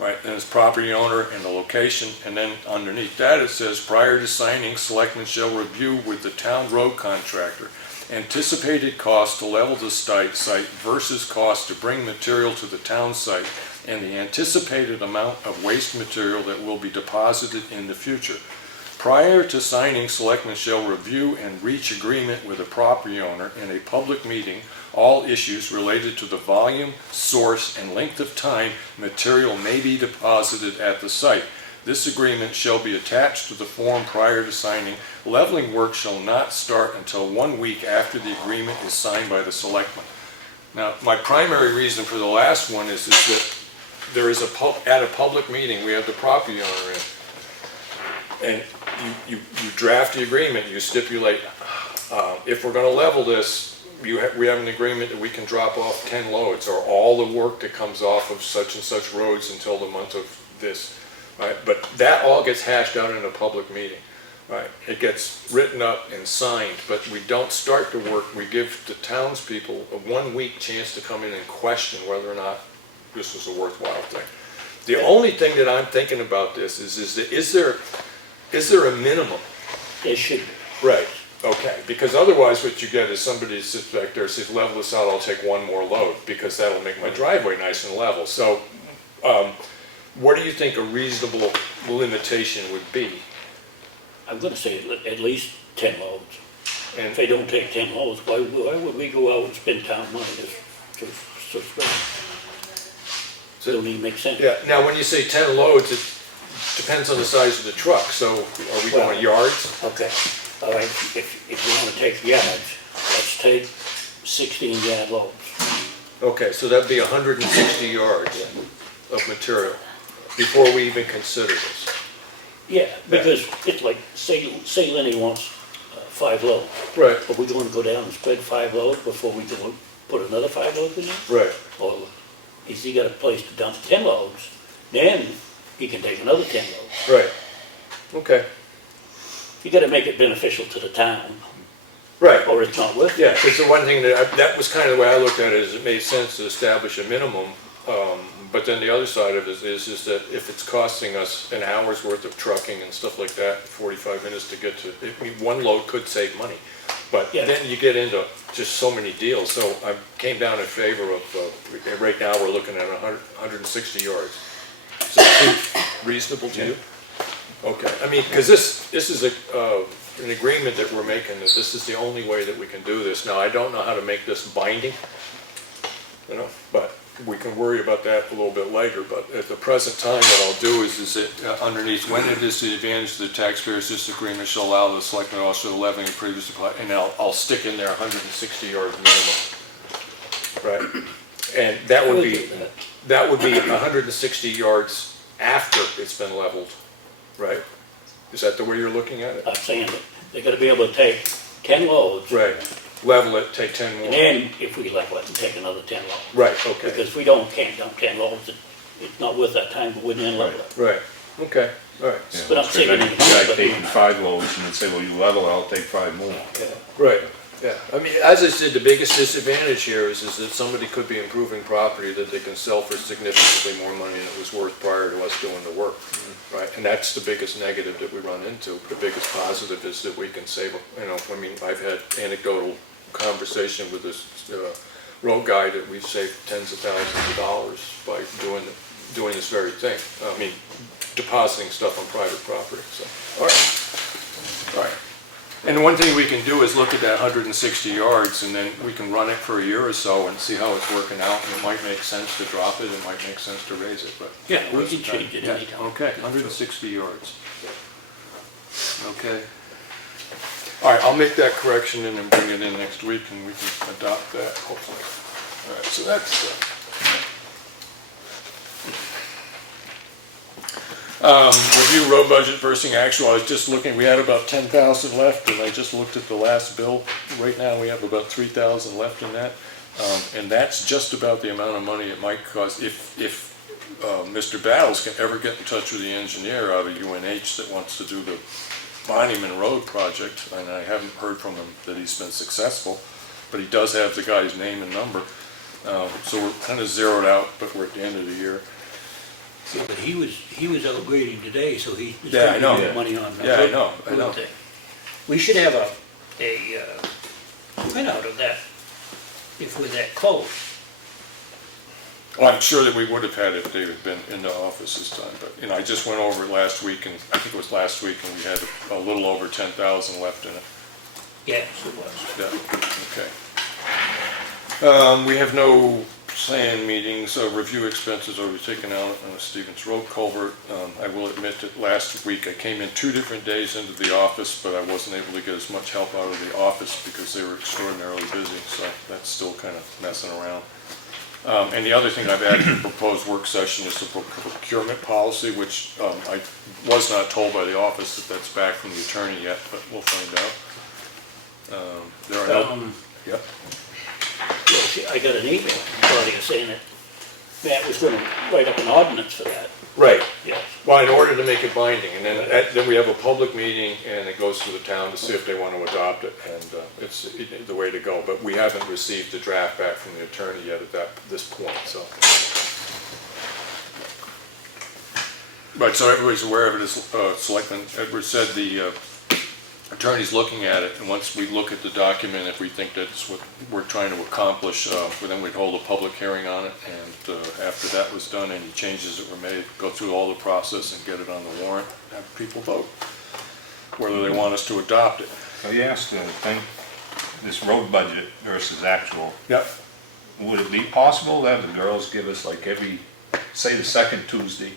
Right, and it's property owner and the location, and then underneath that it says, prior to signing, selectmen shall review with the town road contractor anticipated cost to level the site versus cost to bring material to the town site, and the anticipated amount of waste material that will be deposited in the future. Prior to signing, selectmen shall review and reach agreement with the property owner in a public meeting all issues related to the volume, source, and length of time material may be deposited at the site. This agreement shall be attached to the form prior to signing. Leveling work shall not start until 1 week after the agreement is signed by the selectmen. Now, my primary reason for the last one is that there is at a public meeting, we have the property owner in, and you draft the agreement, you stipulate, if we're going to level this, we have an agreement that we can drop off 10 loads, or all the work that comes off of such and such roads until the month of this, right? But that all gets hashed out in a public meeting, right? It gets written up and signed, but we don't start the work. We give the townspeople a 1 week chance to come in and question whether or not this was a worthwhile thing. The only thing that I'm thinking about this is there a minimum? There should be. Right. Okay, because otherwise what you get is somebody sits back there and says, level this out, I'll take one more load, because that'll make my driveway nice and level. So, what do you think a reasonable limitation would be? I'm gonna say at least 10 loads. And If they don't take 10 loads, why would we go out and spend town money to spend? Don't even make sense. yeah, now when you say 10 loads, it depends on the size of the truck. So, are we going yards? Okay, all right, if you wanna take yards, let's take 16-yard loads. Okay, so that'd be 160 yards of material before we even consider this. Yeah, because it's like, say Lenny wants 5 loads. Right. Are we gonna go down and spread 5 loads before we go put another 5 loads in there? Right. Or is he got a place to dump 10 loads, then he can take another 10 loads. Right. Okay. You gotta make it beneficial to the town, Right. or it's not worth it. Yeah, because the one thing that was kind of the way I looked at it, is it made sense to establish a minimum, but then the other side of it is that if it's costing us an hour's worth of trucking and stuff like that, 45 minutes to get to, I mean, one load could save money, but Yeah. then you get into just so many deals, so I came down in favor of, right now we're looking at 160 yards. Does that seem reasonable to you? Okay, I mean, because this is an agreement that we're making, that this is the only way that we can do this. Now, I don't know how to make this binding, but we can worry about that a little bit later. But at the present time, what I'll do is that underneath, when it is the advantage of the taxpayers, this agreement shall allow the selectmen also levying a previous, and I'll stick in there 160 yards minimum. Right, and that would be 160 yards after it's been leveled. Right? Is that the way you're looking at it? I'm saying that they're gonna be able to take 10 loads, Right. Level it, take 10 more. and then if we level it, and take another 10 loads. Right, okay. Because if we can't dump 10 loads it's not worth that time to win and level it. Right, okay, all right. Yeah, But I'm so saving then it. the guy taking 5 loads and then say, well, you level, I'll take 5 more. Right, yeah. I mean, as I said, the biggest disadvantage here is that somebody could be improving property that they can sell for significantly more money than it was worth prior to us doing the work, right? And that's the biggest negative that we run into. The biggest positive is that we can save, you know, I mean, I've had anecdotal conversation with this road guy that we've saved tens of thousands of dollars by doing this very thing. I mean, depositing stuff on private property, so, all right. And the one thing we can do is look at that 160 yards, and then we can run it for a year or so and see how it's working out, and it might make sense to drop it, it might make sense to raise it, but. Yeah, we can change it Yeah, anytime. okay, 160 yards. Okay. All right, I'll make that correction and then bring it in next week, and we can adopt that, hopefully. All right, so that's review road budget versus actual. I was just looking, we had about 10,000 left, and I just looked at the last bill. Right now, we have about 3,000 left in that, and that's just about the amount of money it might cost if Mr. Battles can ever get in touch with the engineer out of UNH that wants to do the Monument Road project, and I haven't heard from him that he's been successful, but he does have the guy's name and number. So we're kind of zeroed out, but we're at the end of the year. Yeah, but he was out grading today, so he's Yeah, I know. spending money on that. Yeah, I know. road thing. We should have a printout of that if we're that close. Well, I'm sure that we would have had it if David had been in the office this time, but, you know, I just went over it last week, and I think it was last week, and we had a little over 10,000 left in it. Yes, it was. Yeah, okay. We have no plan meetings, review expenses are taken out on the Stevens Road culvert. I will admit that last week I came in 2 different days into the office, but I wasn't able to get as much help out of the office because they were extraordinarily busy, so that's still kind of messing around. And the other thing I've added to the proposed work session is the procurement policy, which I was not told by the office that that's back from the attorney yet, but we'll find out. There are no, yep. Yeah, see, I got an email from Claudia saying that Matt was gonna write up an ordinance for that. Right. Yes. Well, in order to make it binding, and then we have a public meeting, and it goes to the town to see if they want to adopt it, and it's the way to go. But we haven't received the draft back from the attorney yet at this point, so. Right, so everybody's aware of it, as Selectman Edwards said, the attorney's looking at it, and once we look at the document, if we think that's what we're trying to accomplish, then we'd hold a public hearing on it, and after that was done, any changes that were made, go through all the process and get it on the warrant, have people vote, whether they want us to adopt it. So you asked to think, this road budget versus actual, Yep. would it be possible to have the girls give us like every, say the second Tuesday,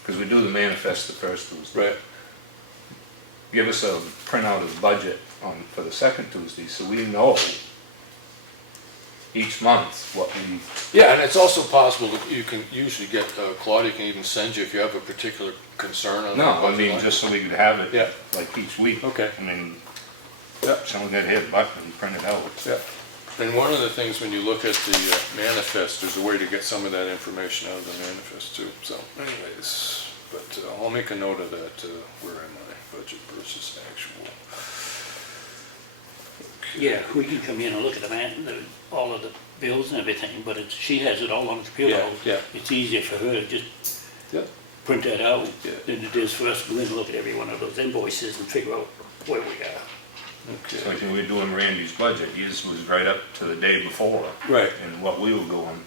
because we do the manifest the first Tuesday. Right. Give us a printout of the budget for the second Tuesday, so we know each month what we, Yeah, and it's also possible that you can usually get, Claudia can even send you if you have a particular concern on that. no, I budget mean, line. just so we could have it. Yeah. Like each week. Okay. I mean, Yep. someone got hit button and print it out. Yeah, and one of the things, when you look at the manifest, there's a way to get some of that information out of the manifest too, so anyways, but I'll make a note of that, where am I, budget versus actual. Yeah, we can come in and look at all of the bills and everything, but she has it all on the computer. Yeah, yeah. It's easier for her to just Yeah. print that out Yeah. than it is for us to go in and look at every one of those invoices and figure out where we are. So Okay. like when we were doing Randy's budget, his was right up to the day before. Right. And what we were doing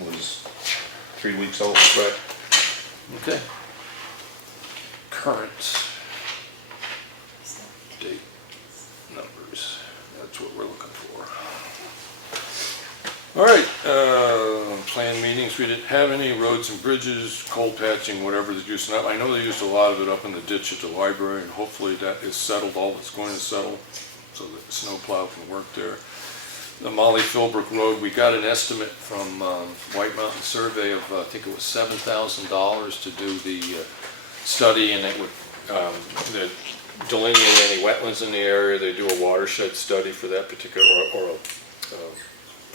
was 3 weeks old. Right. Okay. Current date numbers, that's what we're looking for. All right, planned meetings, we didn't have any. Roads and bridges, cold patching, whatever they're using up. I know they used a lot of it up in the ditch at the library, and hopefully that is settled, all that's going to settle, so that the snowplow can work there. The Molly Philbrook Road, we got an estimate from White Mountain Survey of, I think it was $7,000 to do the study, and it would they'd delineate any wetlands in the area. They do a watershed study for that particular, or a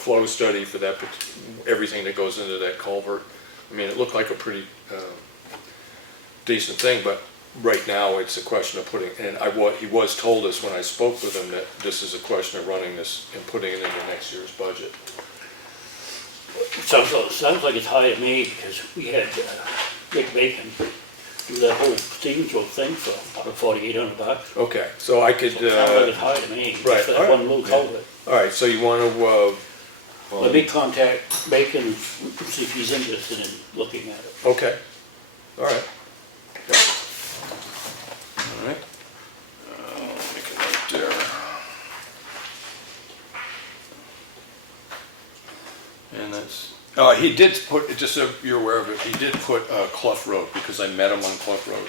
flow study for that, everything that goes into that culvert. I mean, it looked like a pretty decent thing, but right now it's a question of putting, and he was told us when I spoke with him that this is a question of running this and putting it into next year's budget. Sounds like it's high to me, because we had Rick Bacon do that whole Stevens Road thing for about $4,800. Okay, so I could, So it sounds like it's high to me, right, just for that alright. one little culvert. all right, so you want to, Let me contact Bacon and see if he's interested in looking at it. okay, all right. All right. Make a note there. And that's, he did put, just so you're aware of it, he did put Clough Road, because I met him on Clough Road.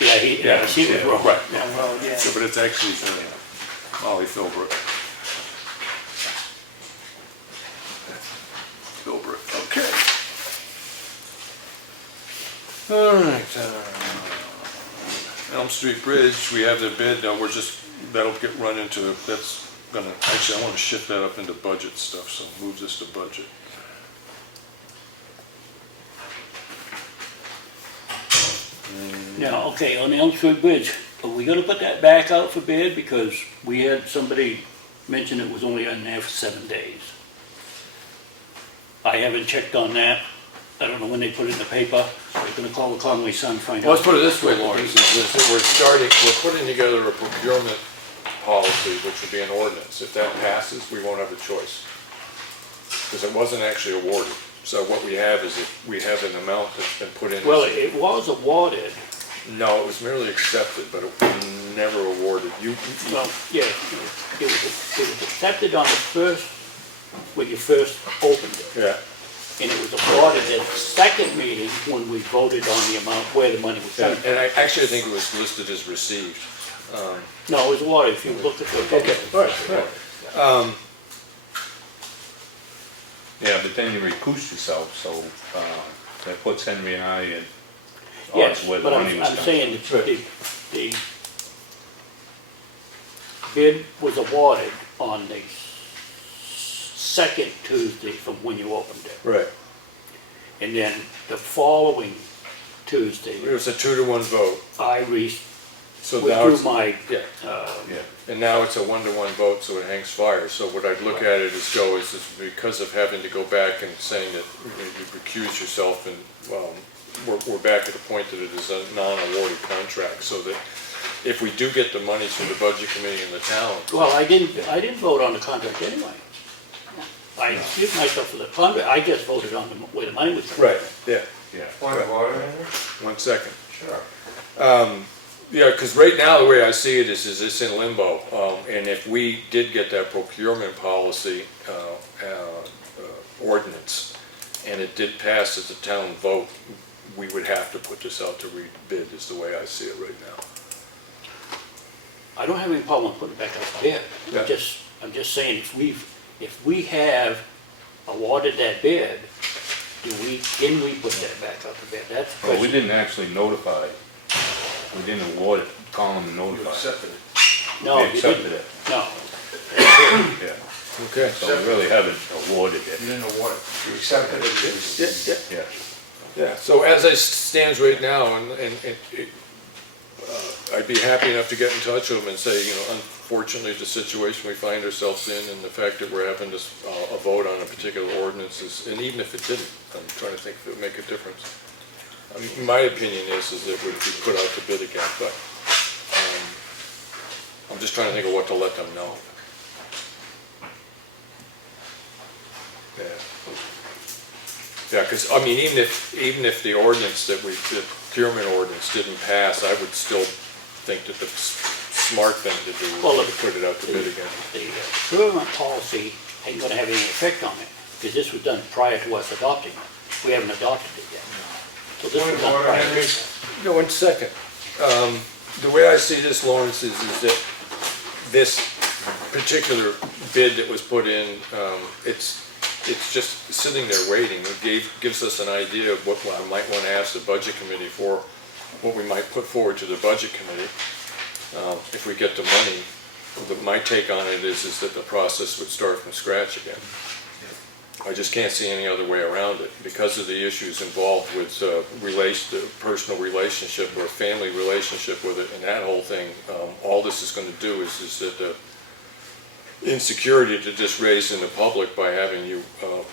Yeah, he was wrong. Right, Yeah, well, yeah. so, but it's actually Molly Philbrook. Philbrook, okay. All right. Elm Street Bridge, we have the bid, that'll get run into, that's gonna, actually, I want to shift that up into budget stuff, so move this to budget. Now, okay, on the Elm Street Bridge, are we gonna put that back out for bid? Because we had somebody mention it was only on there for 7 days. I haven't checked on that. I don't know when they put it in the paper. I'm gonna call the Conway Sun, find out. Well, let's put it this way, Lawrence, is that we're putting together a procurement policy, which would be an ordinance. If that passes, we won't have a choice. Because it wasn't actually awarded. So what we have is, we have an amount that's been put in. Well, it was awarded. No, it was merely accepted, but it was never awarded. Well, yeah, it was accepted on the first, when you first opened it. Yeah, And it was awarded at the second meeting when we voted on the amount, where the money was yeah, coming and I think it was listed as received. from. No, it was awarded, if you look at the. Okay, all right. Yeah, but then you recuse yourself, so, that puts Henry and I in Yes, odds where the but money was I'm coming. saying the bid was awarded on the second Tuesday from when you opened it. Right. And then the following Tuesday, It was a 2-to-1 vote. I So now withdrew it's, my, yeah, Yeah, and now it's a 1-to-1 vote, so it hangs fire. So what I'd look at it as Joe is because of having to go back and saying that you recuse yourself, and we're back at the point that it is a non-awarded contract, so that if we do get the money through the budget committee in the town. well, I didn't vote on the contract anyway. I excused myself for the contract, I just voted on where the money was coming from. Yeah, yeah. Point of order, Henry? 1 second. Sure. Yeah, because right now, the way I see it is it's in limbo. And if we did get that procurement policy ordinance, and it did pass as a town vote, we would have to put this out to rebid, is the way I see it right now. I don't have any problem with putting it back out for bid. Yeah. I'm just saying, if we have awarded that bid, can we put that back out for bid? That's the Well, we question. didn't actually notify, we didn't award it, call them and You notify. accepted it. No, We you accepted didn't. it, No, yeah. Okay. So we really haven't awarded You it, didn't award it. You accepted it. Yeah, yeah. yeah. So as it stands right now, and I'd be happy enough to get in touch with them and say, unfortunately, the situation we find ourselves in, and the fact that we're having this, a vote on a particular ordinance is, and even if it didn't, I'm trying to think if it would make a difference. I mean, my opinion is it would be put out to bid again, but I'm just trying to think of what to let them know. Yeah. Yeah, because, I mean, even if the ordinance the procurement ordinance didn't pass, I would still think that the smart thing to do Well, would be put it out to bid again. the procurement policy ain't gonna have any effect on it, because this was done prior to us adopting it. We haven't adopted it yet. So this Point was of done order, prior. Henry? No, 1 second. The way I see this, Lawrence, is that this particular bid that was put in, it's just sitting there waiting. It gives us an idea of what I might want to ask the budget committee for, what we might put forward to the budget committee if we get the money. My take on it is that the process would start from scratch again. I just can't see any other way around it because of the issues involved with personal relationship or family relationship with it and that whole thing. All this is going to do is that insecurity to just raise in the public by having you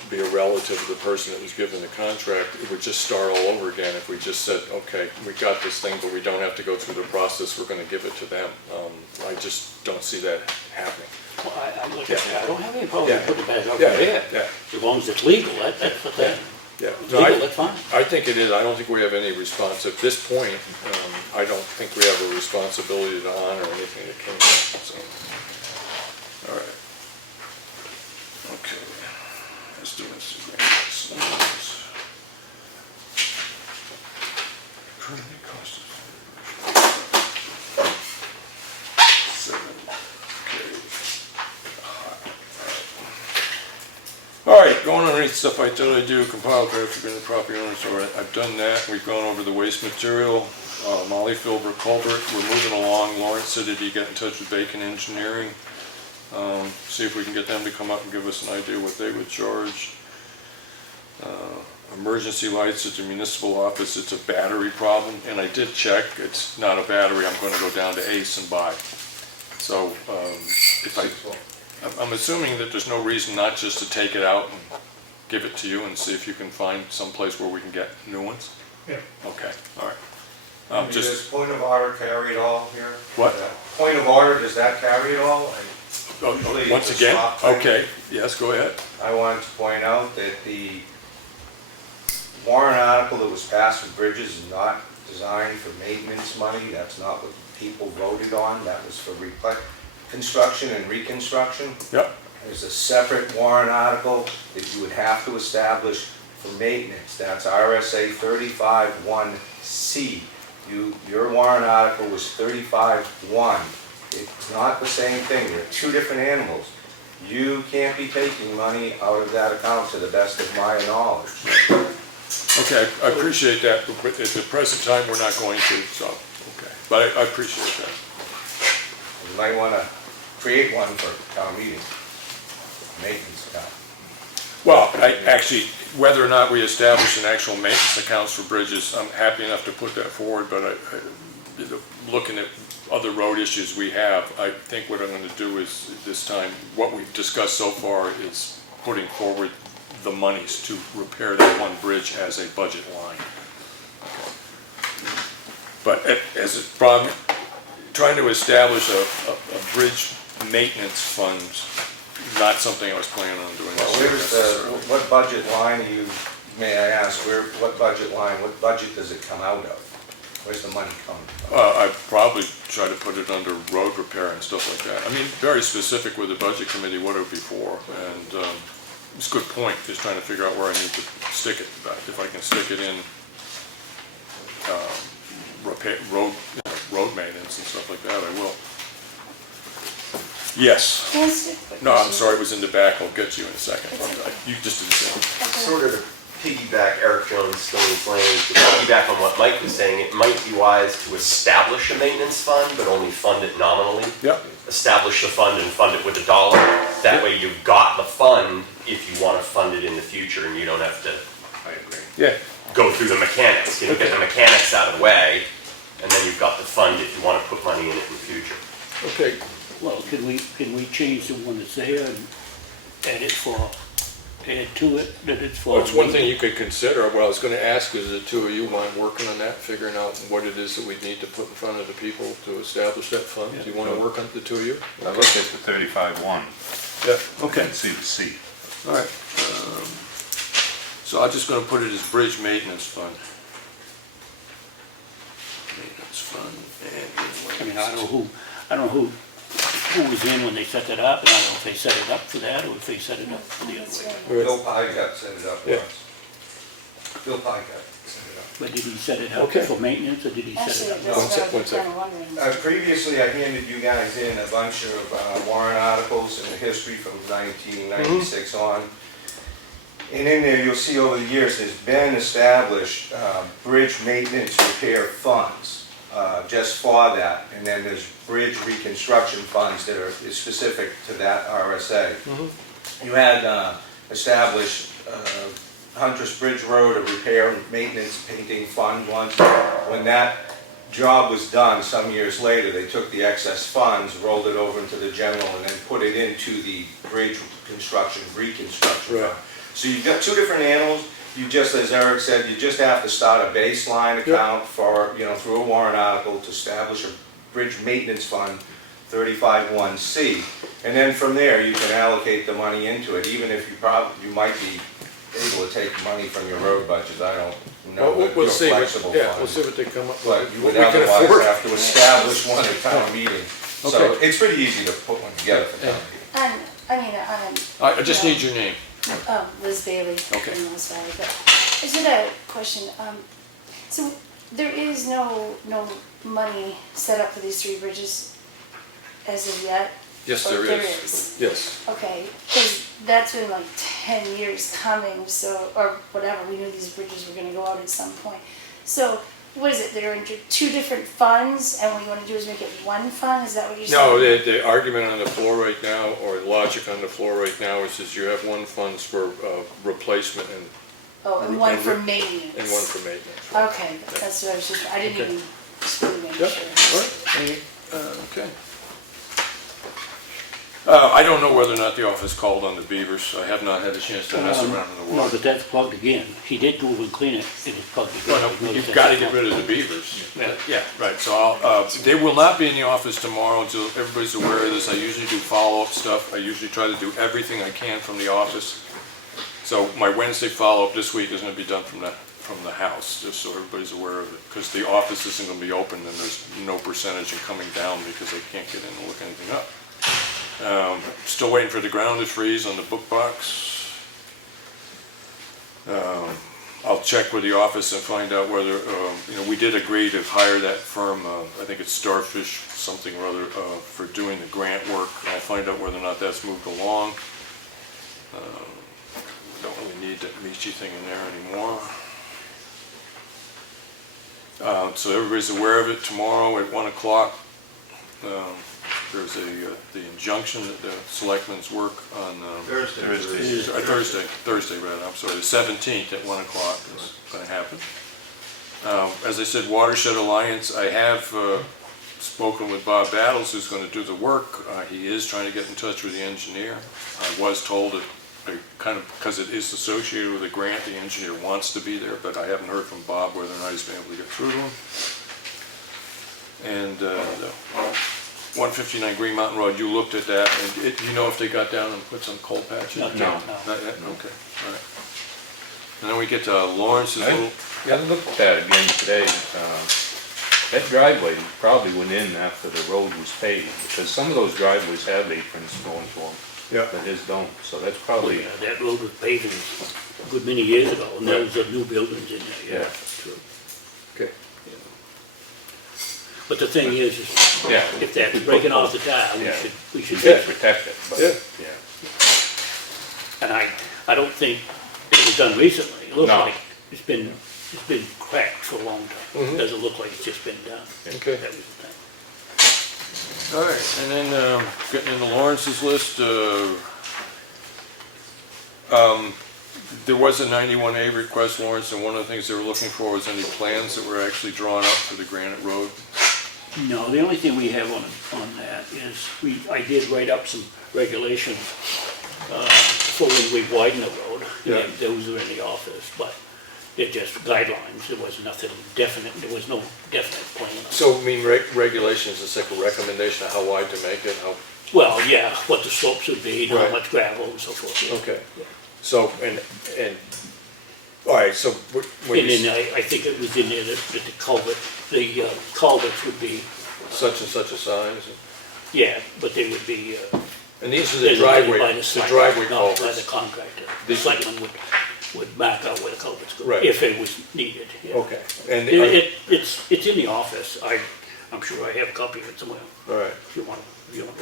be a relative of the person that was given the contract. It would just start all over again if we just said, okay, we got this thing, but we don't have to go through the process. We're going to give it to them. I just don't see that happening. Well, like I said, I don't have any problem Yeah. with putting it back up Yeah, there. yeah. As long as it's legal, that's the thing. Yeah. It's No, legal, that's fine. I think it is. I don't think we have any response. At this point, I don't think we have a responsibility to honor anything that came up, so. All right. Okay. Let's do this agreements. Currently cost of 7. Okay. All right, going underneath stuff I thought I'd do, compile credit for being the property owner, so I've done that. We've gone over the waste material, Molly Filbert culvert, we're moving along. Lawrence said that he got in touch with Bacon Engineering, see if we can get them to come up and give us an idea what they would charge. Emergency lights at the municipal office, it's a battery problem, and I did check, it's not a battery, I'm gonna go down to Ace and buy. So, if I'm assuming that there's no reason not just to take it out and give it to you and see if you can find some place where we can get new ones? Yeah. Okay, all right. Does point of order carry it all here? What? Point of order, does that carry it all? Once again, okay, yes, go ahead. I wanted to point out that the warrant article that was passed for bridges is not designed for maintenance money. That's not what people voted on. That was for construction and reconstruction. Yep. There's a separate warrant article that you would have to establish for maintenance. That's RSA 35-1C. Your warrant article was 35-1. It's not the same thing. They're two different animals. You can't be taking money out of that account to the best of my knowledge. Okay, I appreciate that, but at the present time, we're not going to, so, okay. But I appreciate that. You might want to create one for town meeting, maintenance account. Well, actually, whether or not we establish an actual maintenance accounts for bridges, I'm happy enough to put that forward, but looking at other road issues we have, I think what I'm going to do is, this time, what we've discussed so far is putting forward the monies to repair that one bridge as a budget line. Okay. But as a problem, trying to establish a bridge maintenance fund, not something I was planning on doing. Well, what budget line may I ask, what budget line, what budget does it come out of? Where's the money coming from? I'd probably try to put it under road repair and stuff like that. I mean, very specific with the budget committee, what it would be for. And it's a good point, just trying to figure out where I need to stick it. But if I can stick it in repair, road maintenance and stuff like that, I will. Yes. No, I'm sorry, it was in the back. I'll get you in a second. You just didn't say it. Sort of to piggyback Eric Jones, Stoney's Lane, to piggyback on what Mike was saying, it might be wise to establish a maintenance fund, but only fund it nominally. Yep. Establish the fund and fund it with $1. That way you've got the fund if you want to fund it in the future, and you don't have to Yeah. go through the mechanics. You know, get the mechanics out of the way, and then you've got the fund if you want to put money in it in the future. Okay. Well, can we change the one that's there and add to it, that it's for? Well, it's one thing you could consider. What I was going to ask is the two of you mind working on that, figuring out what it is that we need to put in front of the people to establish that fund. Do you want to work on the two of you? I looked at the 35-1. Yeah. Okay. And see the C. All right. So I'm just going to put it as bridge maintenance fund. Maintenance fund I mean, I don't know who was in when they set it up, and I don't know if they set it up for that, or if they set it up for the other way. Bill Pygott set it up for Yeah. us. Bill Pygott set it up. But did he set it up Okay. for maintenance, or did he set Actually, it that's up? One what sec, I one was sec. kind of wondering. Previously, I handed you guys in a bunch of warrant articles in the history from 1996 on. And in there, you'll see over the years, there's been established bridge maintenance repair funds just for that. And then there's bridge reconstruction funds that are specific to that RSA. You had establish Huntress Bridge Road a repair and maintenance painting fund once. When that job was done some years later, they took the excess funds, rolled it over into the general, and then put it into the bridge construction, reconstruction fund. So you've got two different animals. You just, as Eric said, you just have to start a baseline account for, through a warrant article to establish a bridge maintenance fund, 35-1C. And then from there, you can allocate the money into it, even if you might be able to take money from your road budget. I don't know. We'll Your see, flexible we'll fund. see what they come up with. But you What would we can otherwise afford. have to establish one at town meeting. So Okay. it's pretty easy to put one together for town meeting. I just need your name. Liz Bailey Okay. from Rose Valley, but I just had a question. So there is no money set up for these three bridges as of yet? Yes, Or there is. Yes. Okay, because that's been like 10 years coming, so, or whatever, we knew these bridges were gonna go out at some point. So, what is it, they're into two different funds, and what you wanna do is make it one fund, is that what you're No, saying? the argument on the floor right now, or the logic on the floor right now is you have one funds for replacement Oh, and one for and maintenance? one for maintenance. Okay, that's what I was just, I didn't Okay. even, just wanted to make Yep, sure. all right. Okay. I don't know whether or not the office called on the beavers. I have not had a chance to mess around in the No, water. but that's plugged again. He did go over and clean it, it is plugged again. Well, no, you've got to get rid of the beavers. Yeah, right, so they will not be in the office tomorrow until everybody's aware of this. I usually do follow-up stuff. I usually try to do everything I can from the office. So my Wednesday follow-up this week is going to be done from the house, just so everybody's aware of it. Because the office isn't going to be open and there's no percentage in coming down because they can't get in and look anything up. Still waiting for the ground to freeze on the book box. I'll check with the office and find out whether, we did agree to hire that firm, I think it's Starfish something or other, for doing the grant work. I'll find out whether or not that's moved along. Don't really need that Michi thing in there anymore. So everybody's aware of it. Tomorrow at 1 o'clock, there's the injunction that the selectmen's work on Thursday, rather. I'm sorry, the 17th at 1 o'clock is going to happen. As I said, Watershed Alliance, I have spoken with Bob Battles, who's going to do the work. He is trying to get in touch with the engineer. I was told that because it is associated with a grant, the engineer wants to be there, but I haven't heard from Bob whether or not he's been able to get through to him. And the 159 Green Mountain Road, you looked at that, and you know if they got down and put some coal patch in? No. Not yet? Okay, all right. And then we get to Lawrence's little, I looked at that again today. That driveway probably went in after the road was paved, because some of those driveways have aprons going for them. Yeah. But his don't, so that's Oh, probably, yeah, that road was paved a good many years ago, and there was new buildings in there, yeah. Yeah. True. okay. But the thing is, yeah. if that's breaking off the tile, Yeah. we should Yeah, fix it. protect it, but, Yeah. yeah. And I don't think it was done recently. It looks No. like it's been cracked for a long time. It doesn't look like it's just been done. Okay. That was the thing. All right, and then getting into Lawrence's list, there was a 91A request, Lawrence, and one of the things they were looking for was any plans that were actually drawn up for the Granite Road. No, the only thing we have on that is, I did write up some regulations for when we widen the road. Yeah. And those are in the office, but they're just guidelines. There was nothing definite, there was no definite plan. So, I mean, regulations is like a recommendation of how wide to make it, how? Well, yeah, what the slopes would be, and how Right. much gravel and so forth. yeah. Okay. So, and, all right, so when And you, then I think it was in there that the culverts would be, such and such a size, yeah, but they would be, and these are the designated driveway, by the selectman, driveway not by the culverts. contractor. The These- selectman would mark out where the culverts go, Right. if it was needed, yeah. Okay, and, It's in the office, I'm sure I have a copy of it somewhere, all right, if you want to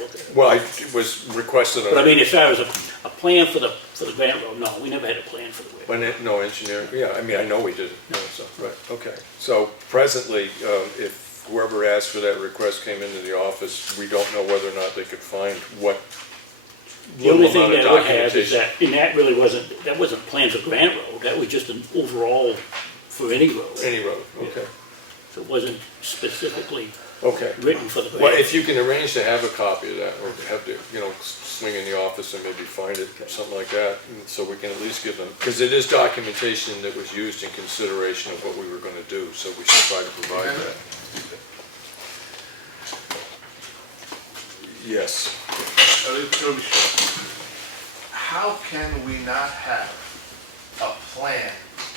look at it. well, it was requested on. But I mean, as far as a plan for the Granite Road, no, we never had a plan for the way. No engineering, yeah, I mean, I know we did, so, right, okay. So presently, if whoever asked for that request came into the office, we don't know whether or not they could find what The only little thing amount that of I would have is documentation. that, and that really wasn't planned for Grant Road, that was just an overall for any road. Any road, okay, So it wasn't specifically okay. written for the Well, grant. if you can arrange to have a copy of that, or have to, swing in the office and maybe find it, or something like that, and so we can at least give them, because it is documentation that was used in consideration of what we were gonna do, so we should try to provide that. Yes. It'll be short. How can we not have a plan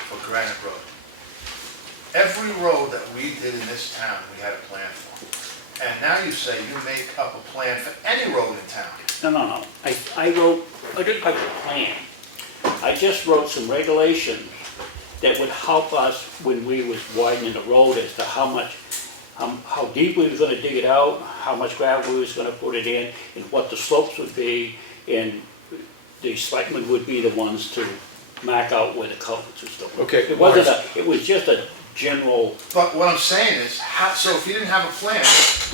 for Granite Road? Every road that we did in this town, we had a plan for. And now you say you make up a plan for any road in town. No. I didn't have a plan. I just wrote some regulations that would help us when we was widening the road as to how deep we was gonna dig it out, how much gravel we was gonna put it in, and what the slopes would be, and the selectmen would be the ones to mark out where the culverts and stuff. Okay, It wasn't it was just a general, But what I'm saying is, so if you didn't have a plan,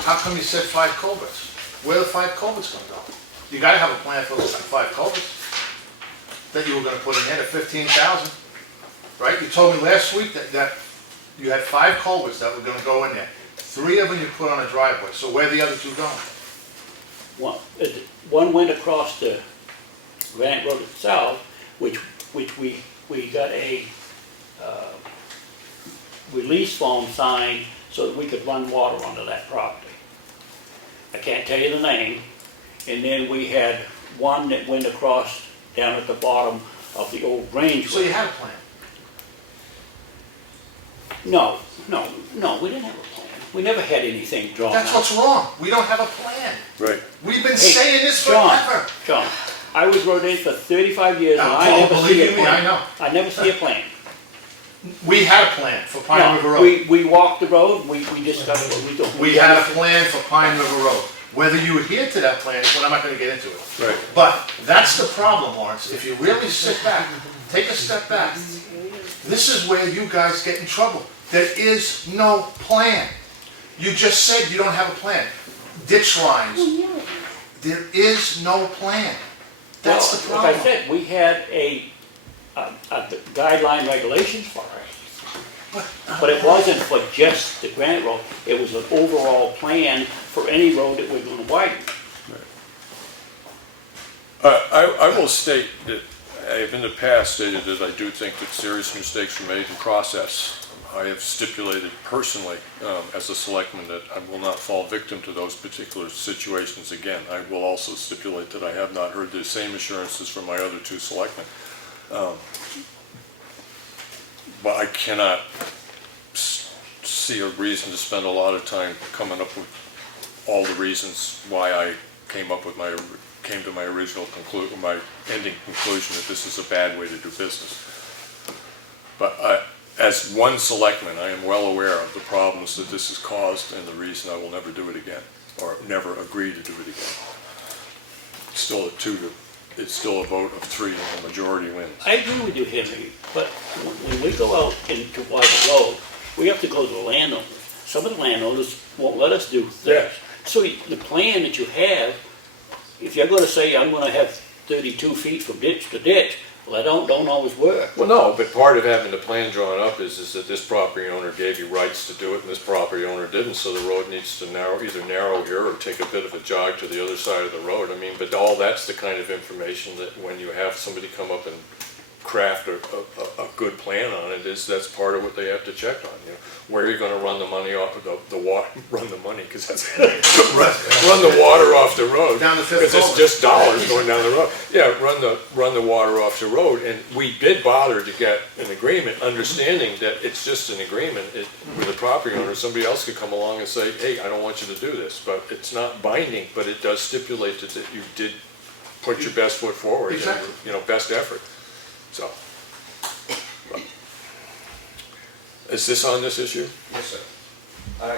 how come you said 5 culverts? Where are the 5 culverts gonna go? You gotta have a plan for those 5 culverts that you were gonna put in there, the 15,000, right? You told me last week that you had 5 culverts that were gonna go in there. 3 of them you put on a driveway, so where are the other 2 going? one went across the Granite Road itself, which we got a release form signed so that we could run water onto that property. I can't tell you the name. And then we had one that went across down at the bottom of the old range. So you had a plan. No, we didn't have a plan. We never had anything drawn That's out. what's wrong. We don't have a plan. Right. We've been Hey, saying this John, forever. John, I was road agent for 35 years and Now, I never see a believe me, plan. I know. I never see a plan. We had a plan for Pine River No, Road. we walked the road, we discussed what we do. We had a plan for Pine River Road. Whether you adhere to that plan, well, I'm not gonna get into it. Right. But that's the problem, Lawrence. If you really sit back, take a step back. This is where you guys get in trouble. There is no plan. You just said you don't have a plan. Ditch lines. There is no plan. That's the Well, like I problem. said, we had a guideline regulations for it. But it wasn't for just the Granite Road, it was an overall plan for any road that we're gonna widen. I will state that I have in the past stated that I do think that serious mistakes were made in process. I have stipulated personally, as a selectman, that I will not fall victim to those particular situations again. I will also stipulate that I have not heard the same assurances from my other 2 selectmen. But I cannot see a reason to spend a lot of time coming up with all the reasons why I came to my original my ending conclusion that this is a bad way to do business. But as one selectman, I am well aware of the problems that this has caused and the reason I will never do it again, or never agree to do it again. It's still a vote of 3 and the majority wins. I agree with you, Henry, but when we go out and to widen the road, we have to go to the landowners. Some of the landowners won't let us do things. Yeah. So the plan that you have, if you're gonna say, I'm gonna have 32 feet from ditch to ditch, well, that don't always work. Well, no, but part of having the plan drawn up is that this property owner gave you rights to do it and this property owner didn't, so the road needs to either narrow here or take a bit of a jog to the other side of the road. I mean, but all that's the kind of information that when you have somebody come up and craft a good plan on it, that's part of what they have to check on, where you're gonna run the money off of the water, run the money, because that's, run the water off the road. Down the fifth Because it's culvert. just dollars going down the road. Yeah, run the water off the road, and we did bother to get an agreement, understanding that it's just an agreement with the property owner. Somebody else could come along and say, hey, I don't want you to do this, but it's not binding, but it does stipulate that you did put your best foot forward, Exactly. and, best effort. So, is this on this issue? Yes, sir.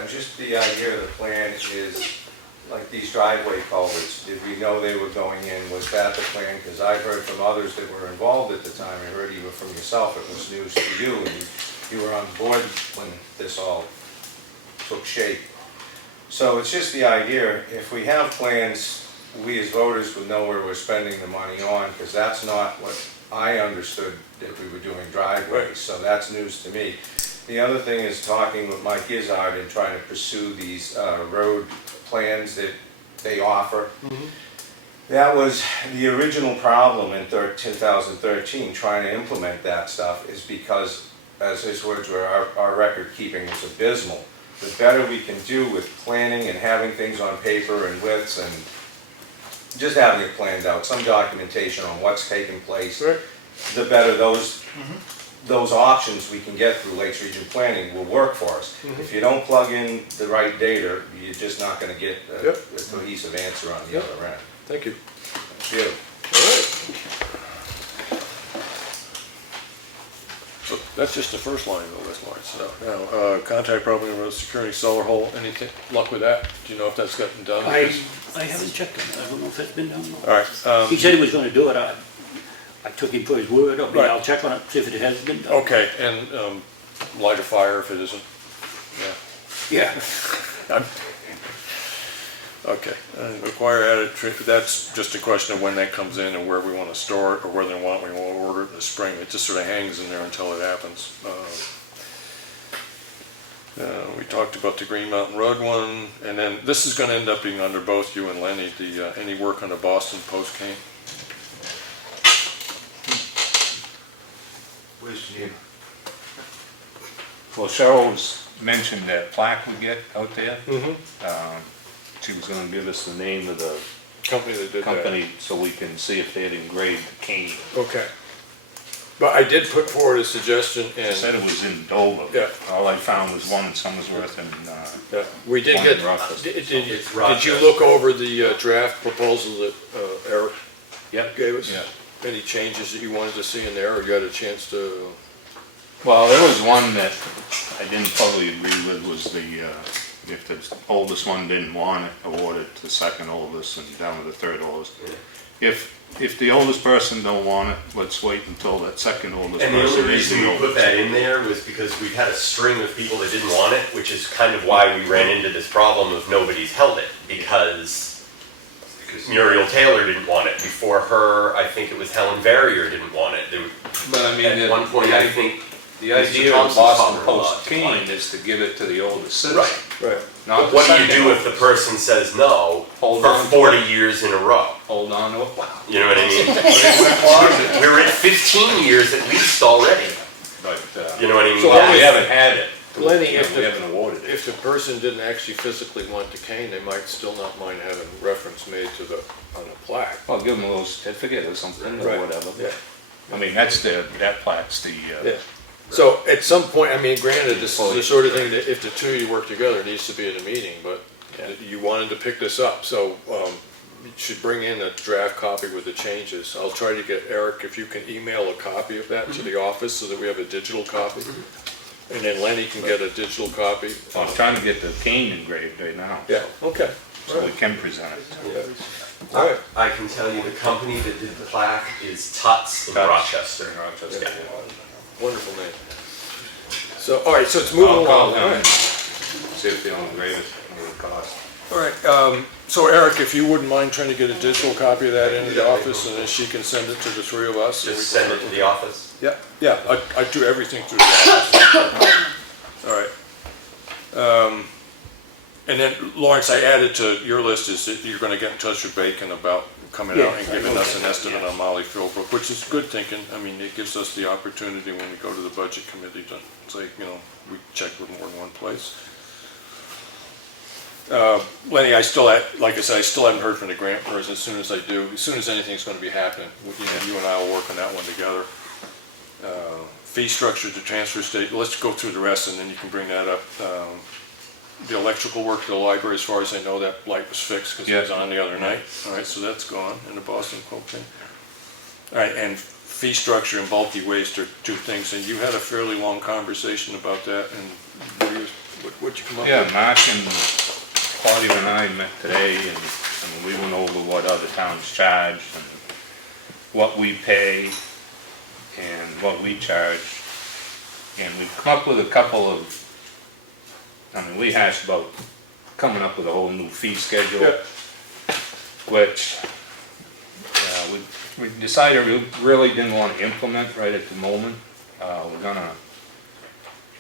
Just the idea of the plan is, like these driveway culverts, did we know they were going in? Was that the plan? Because I've heard from others that were involved at the time, I heard even from yourself, it was news to you, and you were on board when this all took shape. So it's just the idea, if we have plans we as voters would know where we're spending the money on, because that's not what I understood that we were doing driveways, so that's news to me. The other thing is talking with Mike Izzard and trying to pursue these road plans that they offer. That was the original problem in 2013, trying to implement that stuff, is because, as his words were, our record keeping is abysmal. The better we can do with planning and having things on paper and widths and just having it planned out, some documentation on what's taking place, the better those options we can get through Lakes Region Planning will work for us. If you don't plug in the right data, you're just not going to get a cohesive answer on the other end. Thank you. Thank you. So that's just the first line of the list, Lawrence. So now, contact problem with security solar hole. Anything luck with that? Do you know if that's gotten done? I haven't checked it, I don't know if that's been done. All right. He said he was gonna do it, I took him for his word, I mean, Right. I'll check on it, see if it has been done. Okay, and light a fire if it isn't. Yeah. Yeah, Okay. Require added. That's just a question of when that comes in and where we want to store it, or whether we want to order it in the spring. It just sort of hangs in there until it happens. We talked about the Green Mountain Road one, and then this is going to end up being under both you and Lenny. The any work on the Boston Post cane. Where's Geneva? Well, Cheryl's mentioned that plaque we get out there. She was gonna give us the name of the Company that did company so we can see if they had engraved the cane. that. Okay. But I did put forward a suggestion, She and said it was in Dover. Yeah. All I found was one in Somersworth and, we did one get. in Rochester. Did you Rochester. look over the draft proposal that Eric Yep. gave us? Yeah. Any changes that you wanted to see in there, or you got a chance to? Well, there was one that I didn't totally agree with, was the, if the oldest one didn't want it, award it to the second oldest and down to the third oldest. If the oldest person don't want it, let's wait until that second oldest And the person only is the reason we put oldest. that in there was because we've had a string of people that didn't want it, which is kind of why we ran into this problem of nobody's held it, because Muriel Taylor didn't want it. Before her, I think it was Helen Verrier didn't want it. But I mean, At one point, I think. the Mr. idea of Thompson's Boston father-in-law Post cane declined. is to give it to the oldest citizen. Right. Right. Not But the what do you second do if the oldest. person says no Hold for on. 40 years in a row? Hold on to it. You know what I mean? We're at 15 years at least already. But, You know what I mean? So well, we That's- haven't had it. Lenny, You know, if we the- haven't awarded it. If the person didn't actually physically want the cane, they might still not mind having reference made to the, on a plaque. Well, give them a little certificate or something or Right. whatever. Yeah. I mean, that plaque's the, Yeah. So at some point, I mean, granted, this is the sort of thing that if the two of you work together, it needs to be at a meeting, but you wanted to pick this up, so you should bring in a draft copy with the changes. I'll try to get Eric, if you can email a copy of that to the office so that we have a digital copy. And then Lenny can get a digital copy. I'm trying to get the cane engraved right now. Yeah, okay. So we can present it. Yeah. All right. I can tell you the company that did the plaque is Tut's in Rochester. Rochester. Wonderful name. So, all right, so it's moving I'll call along. All them, right. see if they'll engrave it, what it costs. All right, so Eric, if you wouldn't mind trying to get a digital copy of that into the office, and then she can send it to the three of us. Just send it to the office. Yeah, I do everything through the office. All right. And then, Lawrence, I added to your list is that you're gonna get in touch with Bacon about coming out and giving us an estimate on Molly Philbrook, which is good thinking. I mean, it gives us the opportunity when we go to the budget committee to say, you know, we checked with more than one place. Lenny, like I said, I still haven't heard from the grant person. As soon as I do, as soon as anything's gonna be happening, you and I will work on that one together. Fee structure to transfer state, let's go through the rest and then you can bring that up. The electrical work to the library, as far as I know, that light was fixed because it was on the other night. All right, so that's gone in the Boston quote thing. All right, and fee structure and bulky waste are two things, and you had a fairly long conversation about that, and what'd you come up with? Yeah, Mark and Claudia and I met today, and we went over what other towns charge, and what we pay, and what we charge. And we've come up with a couple of, I mean, we hashed about coming up with a whole new fee schedule. Yeah. which we decided we really didn't want to implement right at the moment. We're gonna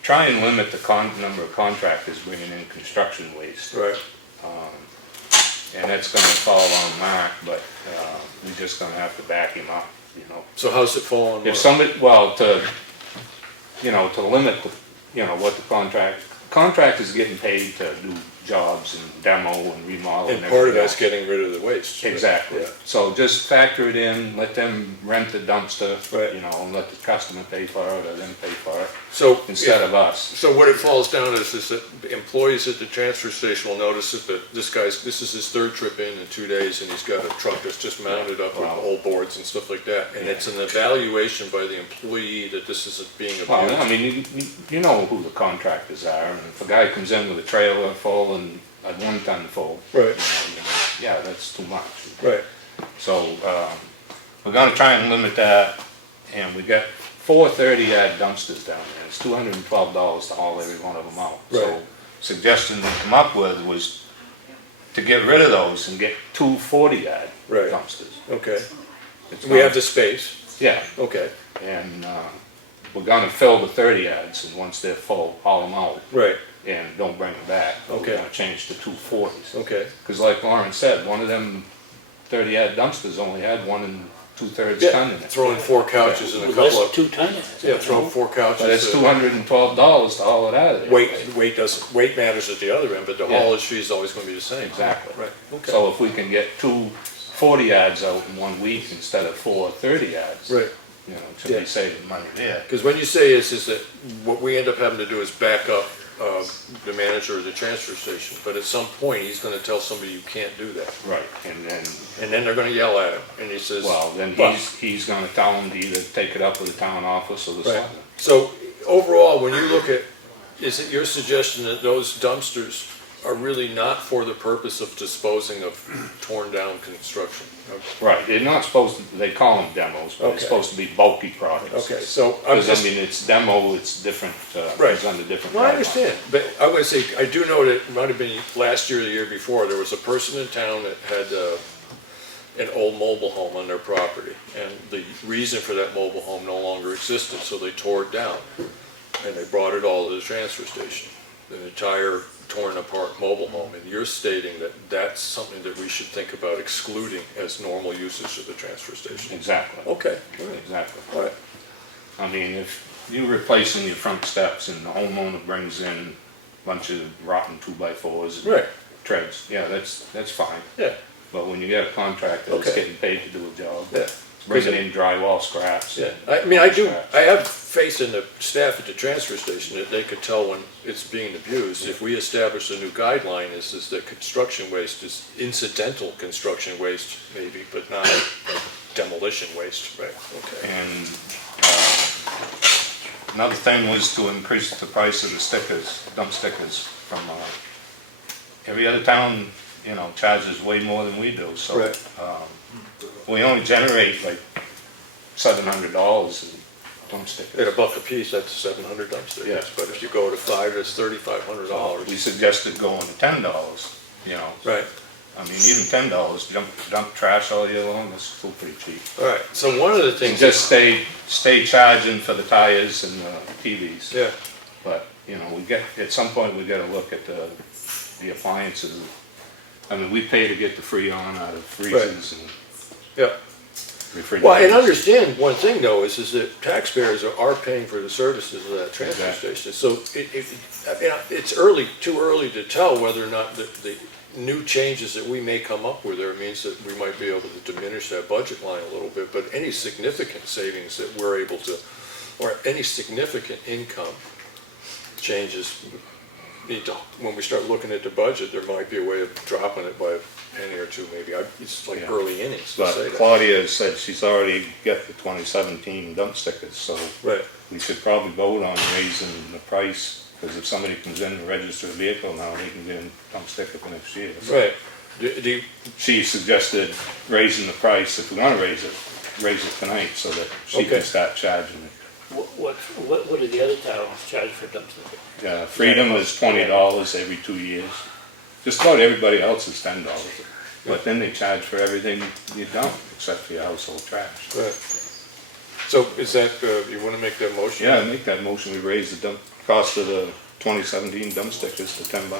try and limit the number of contractors bringing in construction waste. Right. And that's gonna fall on Mark, but we're just gonna have to back him up, you know. So how's it fall on? If somebody, well, to limit the, what the contractor's getting paid to do jobs and demo and remodel and And part of everything that's else. getting rid of the waste. Exactly. Yeah. So just factor it in, let them rent the dumpster, Right. and let the customer pay for it or them pay for it So, instead of us. so what it falls down is that employees at the transfer station will notice that this is his third trip in 2 days, and he's got a truck that's just mounted up with Wow. old boards and stuff like that. And it's an evaluation by the employee that this isn't being abused. Well, I mean, you know who the contractors are, and if a guy comes in with a trailer full and a 1 ton full. Right. Yeah, that's too much. Right. So, we're gonna try and limit that, and we got 4 30-yard dumpsters down there. It's $212 to haul every one of them out. Right. So, suggestion we come up with was to get rid of those and get 2 40-yard Right. dumpsters. Okay. It's We have gonna- the space. Yeah, Okay. and, we're gonna fill the 30 yards, and once they're full, haul them out, Right. and don't bring them back. But Okay. We're gonna change to 2 40s. Okay. Because like Lauren said, one of them 30-yard dumpsters only had 1 2/3 ton in Yeah. it. Throw in 4 couches and a Less couple than of 2 ton. yeah. Throw 4 couches. But it's $212 to haul it out of there. Weight matters at the other end, but the Yeah. haulage fee is always going to be the same. Exactly. Right. Okay. So if we can get 2 40 yards out in 1 week instead of 4 30 yards, Right. Should Yeah. be saving money there. Because when you say is that what we end up having to do is back up the manager of the transfer station, but at some point he's going to tell somebody you can't do that, Right, and then, and then they're going to yell at him, and he says, well, then But- he's gonna tell them to either take it up with the town office or the Right. selectmen. So overall, when you look at, is it your suggestion that those dumpsters are really not for the purpose of disposing of torn down construction? Right, they're not supposed to, they call them demos, but Okay. it's supposed to be bulky products. Okay, so I'm Because, just. I mean, it's demo, it's different, Right. it's under different. Well, I guidelines. understand, but I would say, I do know that it might have been last year or the year before, there was a person in town that had an old mobile home on their property, and the reason for that mobile home no longer existed, so they tore it down, and they brought it all to the transfer station, an entire torn apart mobile home, and you're stating that that's something that we should think about excluding as normal usage of the transfer station. Exactly, Okay, all right, exactly. all right, I mean, if you're replacing your front steps and the homeowner brings in a bunch of rotten 2x4s and right, treads, yeah, that's fine. yeah, But when you get a contractor that's Okay. getting paid to do a job, yeah. bringing in drywall scraps. Yeah, I mean, I have faith in the staff at the transfer station that they could tell when it's being abused. If we establish a new guideline, is that construction waste is incidental construction waste maybe, but not demolition waste, right? Okay. And another thing was to increase the price of the stickers, dump stickers from, every other town, charges way more than we do, so. Right. We only generate like $700 in dump stickers. At $1 a piece, that's 700 dumpsters. Yeah. But if you go to 5, that's $3,500. We suggested going to $10, Right, I mean, even $10, dump trash all year long, that's still pretty cheap. all right, so one of the And things. just stay charging for the tires and the TVs. Yeah, But, at some point, we gotta look at the appliances. I mean, we pay to get the Freon out of freezers and yeah. refrigerators. Well, and understand one thing though, is that taxpayers are paying for the services of that transfer Exactly. station. So it's too early to tell whether or not the new changes that we may come up with there means that we might be able to diminish that budget line a little bit, but any significant savings that we're able to, or any significant income changes, when we start looking at the budget, there might be a way of dropping it by a penny or two maybe. It's like Yeah. early innings to say But that. Claudia said she's already got the 2017 dump stickers, so Right, we should probably vote on raising the price, because if somebody comes in to register a vehicle now, they can get a dump sticker for next year. right. Do you, She suggested raising the price, if we wanna raise it tonight, so that she Okay. can start charging it. What do the other towns charge for dumpsters? Freedom is $20 every 2 years. Just about everybody else is $10. But then they charge for everything you dump, except for your household trash. Right. So is that, you wanna make that motion? Yeah, make that motion, we raise the dump, cost of the 2017 dump stickers to $10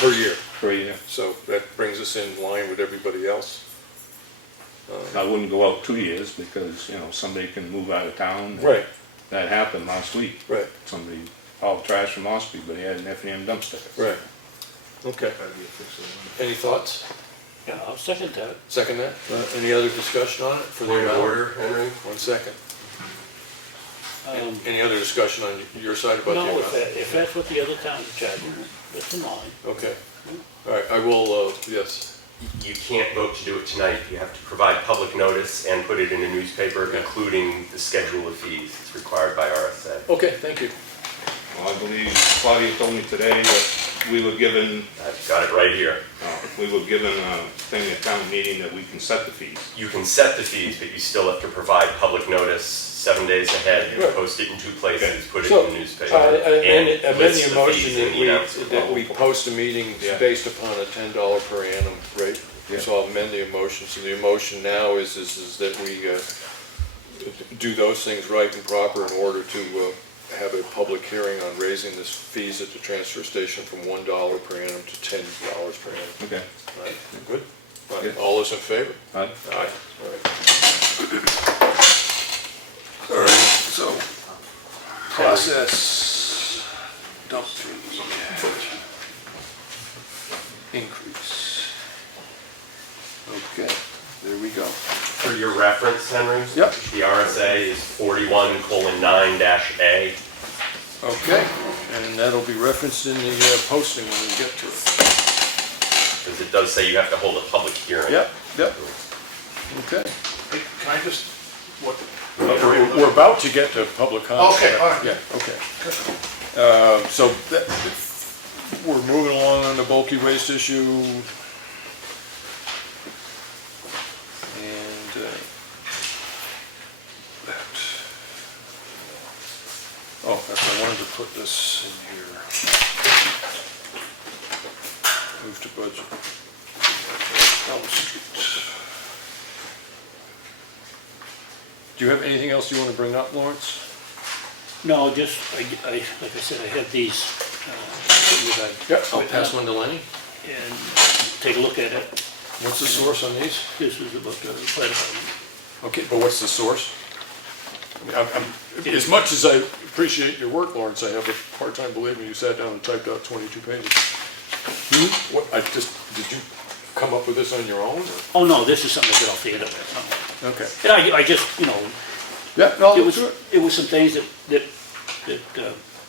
Per year, per year. so that brings us in line with everybody else. I wouldn't go out 2 years because, you know, somebody can move out of town. Right, That happened last week. right, Somebody hauled trash from Espie, but he had an Effingham dump sticker. right. Okay. Any thoughts? Yeah, I'll second that. Second that? Any other discussion on it for the Point of amount? order, Henry? 1 second. Um, Any other discussion on your side about the No, amount? if that's what the other towns are charging, that's in line. Okay. All right, I will, yes. You can't vote to do it tonight. You have to provide public notice and put it in a newspaper, including the schedule of fees. It's required by RSA. Okay, thank you. Well, I believe Claudia told me today that we were given, I've got it right here. a thing at town meeting that we can set the fees. You can set the fees, but you still have to provide public notice 7 days ahead, Right. post it in 2 places, put it So, in the newspaper. amend list your the motion fees in the announcement. that we post a meeting Yeah. based upon a $10 per annum rate. Yeah. So I'll amend the motion. So the motion now is that we do those things right and proper in order to have a public hearing on raising the fees at the transfer station from $1 per annum to $10 per annum. Okay. All right, good? All right, Yeah. all those in favor? Aye. Aye. All right. All right, so process dump fee increase. Okay, there we go. For your reference, Henry? Yep. The RSA is 41:9-A. Okay, and that'll be referenced in the posting when we get to it. Because it does say you have to hold a public hearing. Yep, yep. Okay. Hey, can I just, what? We're about to get to public comment. Okay, all right. Yeah, okay. So we're moving along on the bulky waste issue. And that. Oh, I wanted to put this in here. Move to budget. Elm Street. Do you have anything else you want to bring up, Lawrence? No, just, like I said, I have these, things that Yep, I'll I've pass written one to Lenny. up, and take a look at it. What's the source on these? This is about the fire department. Okay, but what's the source? I mean, as much as I appreciate your work, Lawrence, I have a hard time believing you sat down and typed out 22 pages. What, did you come up with this on your own? or- Oh, no, this is something I got off the internet. Okay. And I just, you know, Yeah, no, it I'll was, do it. it was some things that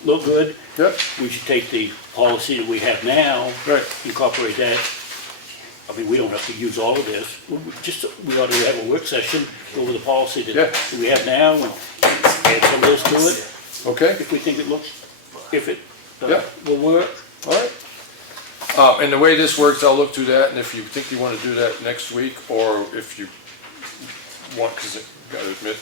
look good. Yep, We should take the policy that we have now, right. incorporate that. I mean, we don't have to use all of this. We ought to have a work session, go over the policy Yeah. that we have now and add some of this to it, Okay, if we think it looks, if it Yeah. will work. all right. And the way this works, I'll look through that, and if you think you want to do that next week, or if you want, because I gotta admit,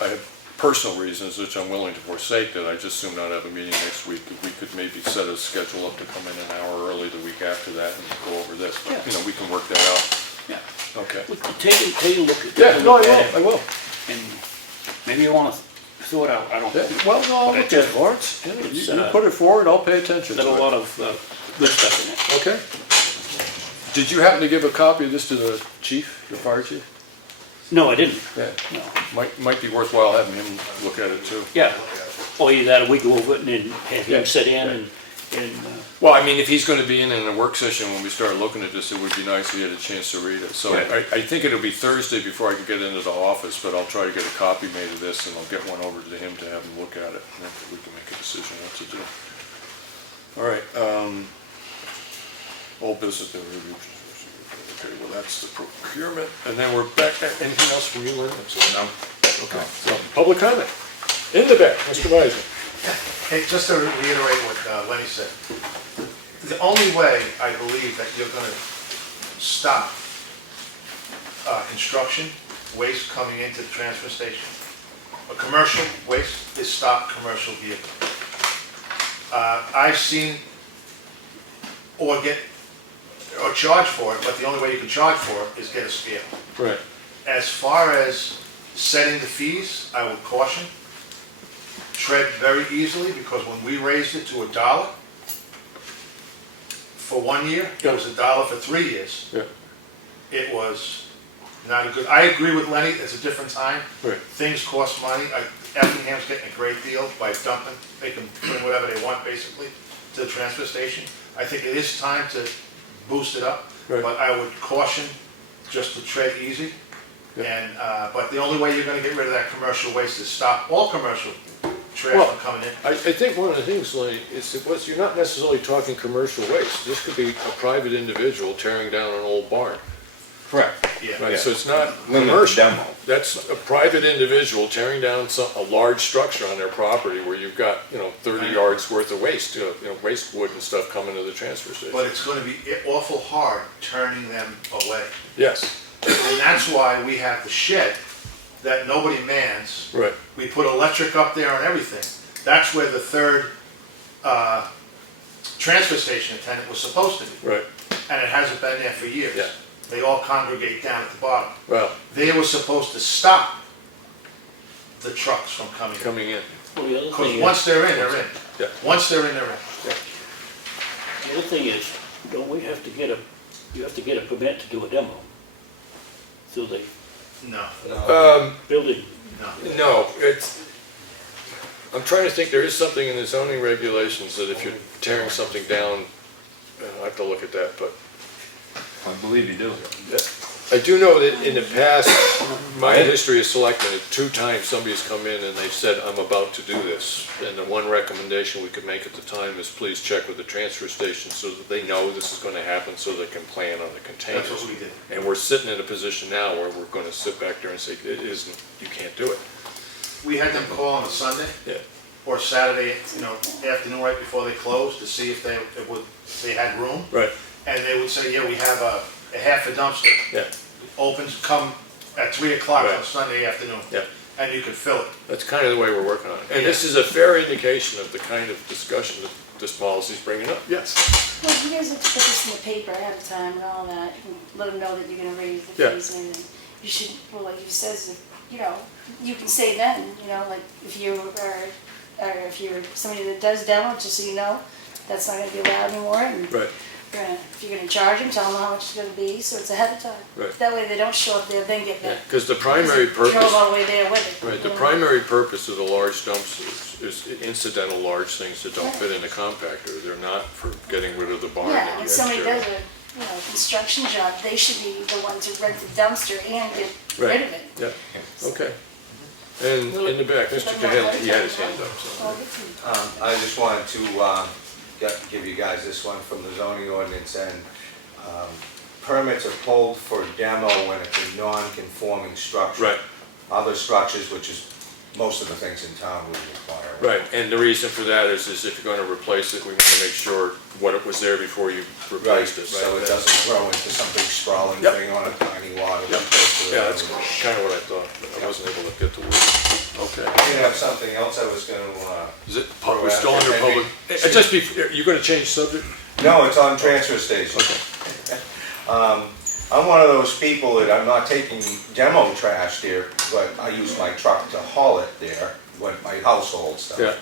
I have personal reasons which I'm willing to forsake, that I just soon not have a meeting next week. If we could maybe set a schedule up to come in an hour early the week after that and go over this, but, Yeah. you know, we can work that out. Yeah. Okay. Take a look at Yeah, no, I it, will, I will. and maybe you wanna throw it out, I don't. Yeah, well, no, I'll But I look at just- it, Lawrence. Yeah, it's, You put it forward, I'll pay attention Got a to it. lot of good stuff in it. Okay. Did you happen to give a copy of this to the chief, the fire chief? No, I didn't, Yeah. no. Might be worthwhile having him look at it too. Yeah, or either that or we go over it and then have Yeah, him sit in yeah. and Well, I mean, if he's gonna be in a work session when we start looking at this, it would be nice if he had a chance to read it. So Right. I think it'll be Thursday before I can get into the office, but I'll try to get a copy made of this and I'll get one over to him to have him look at it. And then we can make a decision what to do. All right, old business. Okay, well, that's the procurement. And then we're back, anything else from you, Lynn? No. Okay, so, public comment. In the back, Mr. Weiser. Hey, just to reiterate what Lenny said, the only way I believe that you're gonna stop construction waste coming into the transfer station, a commercial waste, is stop commercial vehicles. I've seen, or or charge for it, but the only way you can charge for it is get a scale. Right. As far as setting the fees, I would caution, tread very easily, because when we raised it to $1 for 1 year, it was $1 for 3 years. Yeah. It was not a good, I agree with Lenny, it's a different time. Right. Things cost money. Effingham's getting a great deal by dumping, they can put in whatever they want basically to the transfer station. I think it is time to boost it up, Right. but I would caution just to tread easy. Yeah. And, but the only way you're gonna get rid of that commercial waste is stop all commercial trash Well, from coming in. I think one of the things, Lenny, is you're not necessarily talking commercial waste. This could be a private individual tearing down an old barn. Correct. Yeah. Right, so it's not Limit commercial. demo. That's a private individual tearing down a large structure on their property where you've got, 30 yards worth of waste, waste wood and stuff coming to the transfer station. But it's gonna be awful hard turning them away. Yes, And that's why we have the shed that nobody mans. right, We put electric up there and everything. That's where the third transfer station attendant was supposed to be. right. And it hasn't been there for years. Yeah. They all congregate down at the bottom. Well, They were supposed to stop the trucks from coming in. coming in, Well, the other Because thing once is, they're in, they're in. Yeah. Once they're in, they're in. the other thing is, don't we have to get you have to get a permit to do a demo? Through the No, building, no. no, I'm trying to think, there is something in the zoning regulations that if you're tearing something down, I have to look at that, but I believe you do. I do know that in the past, my history of selectmen, 2 times somebody's come in and they've said, I'm about to do this. And the one recommendation we could make at the time is please check with the transfer station so that they know this is gonna happen, so they can plan on the containers. That's what we did. And we're sitting in a position now where we're gonna sit back there and say, it isn't, you can't do it. We had them call on a Sunday Yeah, or Saturday, afternoon right before they closed to see if they had room. right, And they would say, yeah, we have a half a dumpster. yeah, Opens, come at 3 o'clock on Right. Sunday afternoon. yeah. And you can fill it. That's kind of the way we're working on it. And this is a fair indication of the kind of discussion that this policy's bringing up. Yes. Well, you guys have to put this in the paper ahead of time and all that, and let them know that you're gonna raise the Yeah. fees and everything. You should, well, like you says, you can say then, like if you are, or if you're somebody that does demo, just so you know, that's not gonna be allowed anymore, and Right. if you're gonna charge them, tell them how much it's gonna be, so it's ahead of time. Right. That way they don't show up there, then get that. Because the primary Drove purpose, all the way there with it. right, the you know? primary purpose of the large dumpsters is incidental large things that don't fit in the compactor. They're not for getting rid of the barn. Yeah, that when you somebody exterior. does a, construction job, they should be the one to rent the dumpster and get rid of it. Yeah, okay. And in the back, Mr. Cahill, he had his hand up, so. Well, we can- I just wanted to give you guys this one from the zoning ordinance, and permits are pulled for demo when it's a non-conforming structure. Right. Other structures, which is most of the things in town would require. Right, and the reason for that is if you're gonna replace it, we wanna make sure what it was there before you Right, replaced it, right? so it doesn't grow into some big sprawling Yep. thing on a tiny lot. as Yep. opposed to Yeah, a- that's kind of what I thought, but I wasn't able to get the word. Okay. I did have something else I was gonna, Is it, we're still under public, just be, you gonna change subject? no, it's on transfer station. I'm one of those people that I'm not taking demo trash there, but I use my truck to haul it there, with my household stuff. Yeah.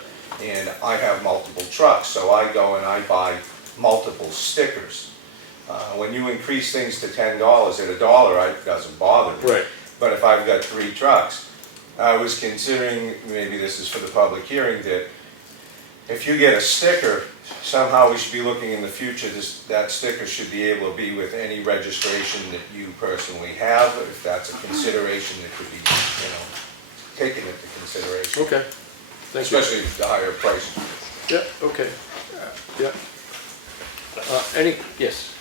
And I have multiple trucks, so I go and I buy multiple stickers. When you increase things to $10 at $1, it doesn't bother me. Right. But if I've got 3 trucks, I was considering, maybe this is for the public hearing, that if you get a sticker, somehow we should be looking in the future, that sticker should be able to be with any registration that you personally have, if that's a consideration that could be, taken into consideration. Okay, thank you. Especially the higher price. Yeah, okay, yeah. Yes?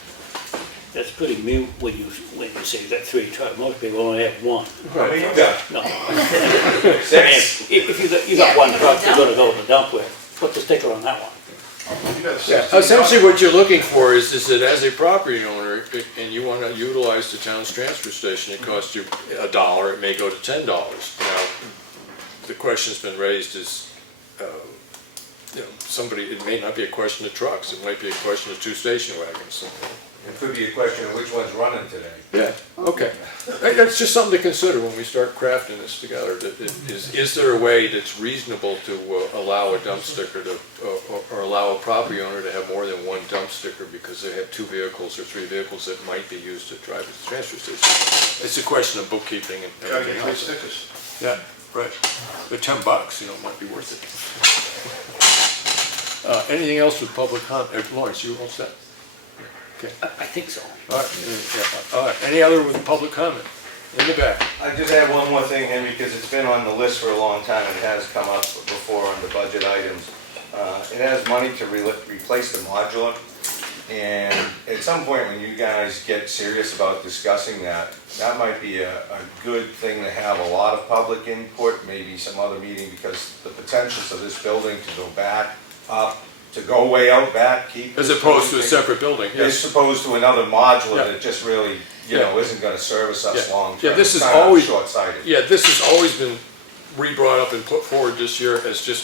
that's pretty mute when you say you got 3 trucks, most people only have 1. How many you got? No. 6? If you got 1 truck you're gonna go to the dump with, put the sticker on that one. You got a Yeah, 16 essentially what you're looking for is that as a property owner, and you want to utilize the town's transfer station, it costs you $1, it may go to $10. Now, the question's been raised is, somebody, it may not be a question of trucks, it might be a question of 2 station wagons. It could be a question of which one's running today. Yeah, okay. Hey, that's just something to consider when we start crafting this together. Is there a way that's reasonable to allow a dump sticker to, or allow a property owner to have more than one dump sticker because they have 2 vehicles or 3 vehicles that might be used to drive to the transfer station? It's a question of bookkeeping and Gotta everything get 3 else. stickers. Yeah, right. But $10, might be worth it. Anything else with public comment? Lawrence, you all set? Okay. I think so. All right, yeah. All right, any other with public comment? In the back. I just have one more thing, Henry, because it's been on the list for a long time, and it has come up before on the budget items. It has money to replace the modular, and at some point when you guys get serious about discussing that, that might be a good thing to have a lot of public input, maybe some other meeting, because the potentials of this building to go back up, to go way out back, keep. As opposed to a separate building, As yes. opposed to another modular Yeah. that just really, you Yeah. know, isn't gonna service us Yeah. long term. Yeah, this It's is kind of always- short-sighted. Yeah, this has always been re-brought up and put forward this year as just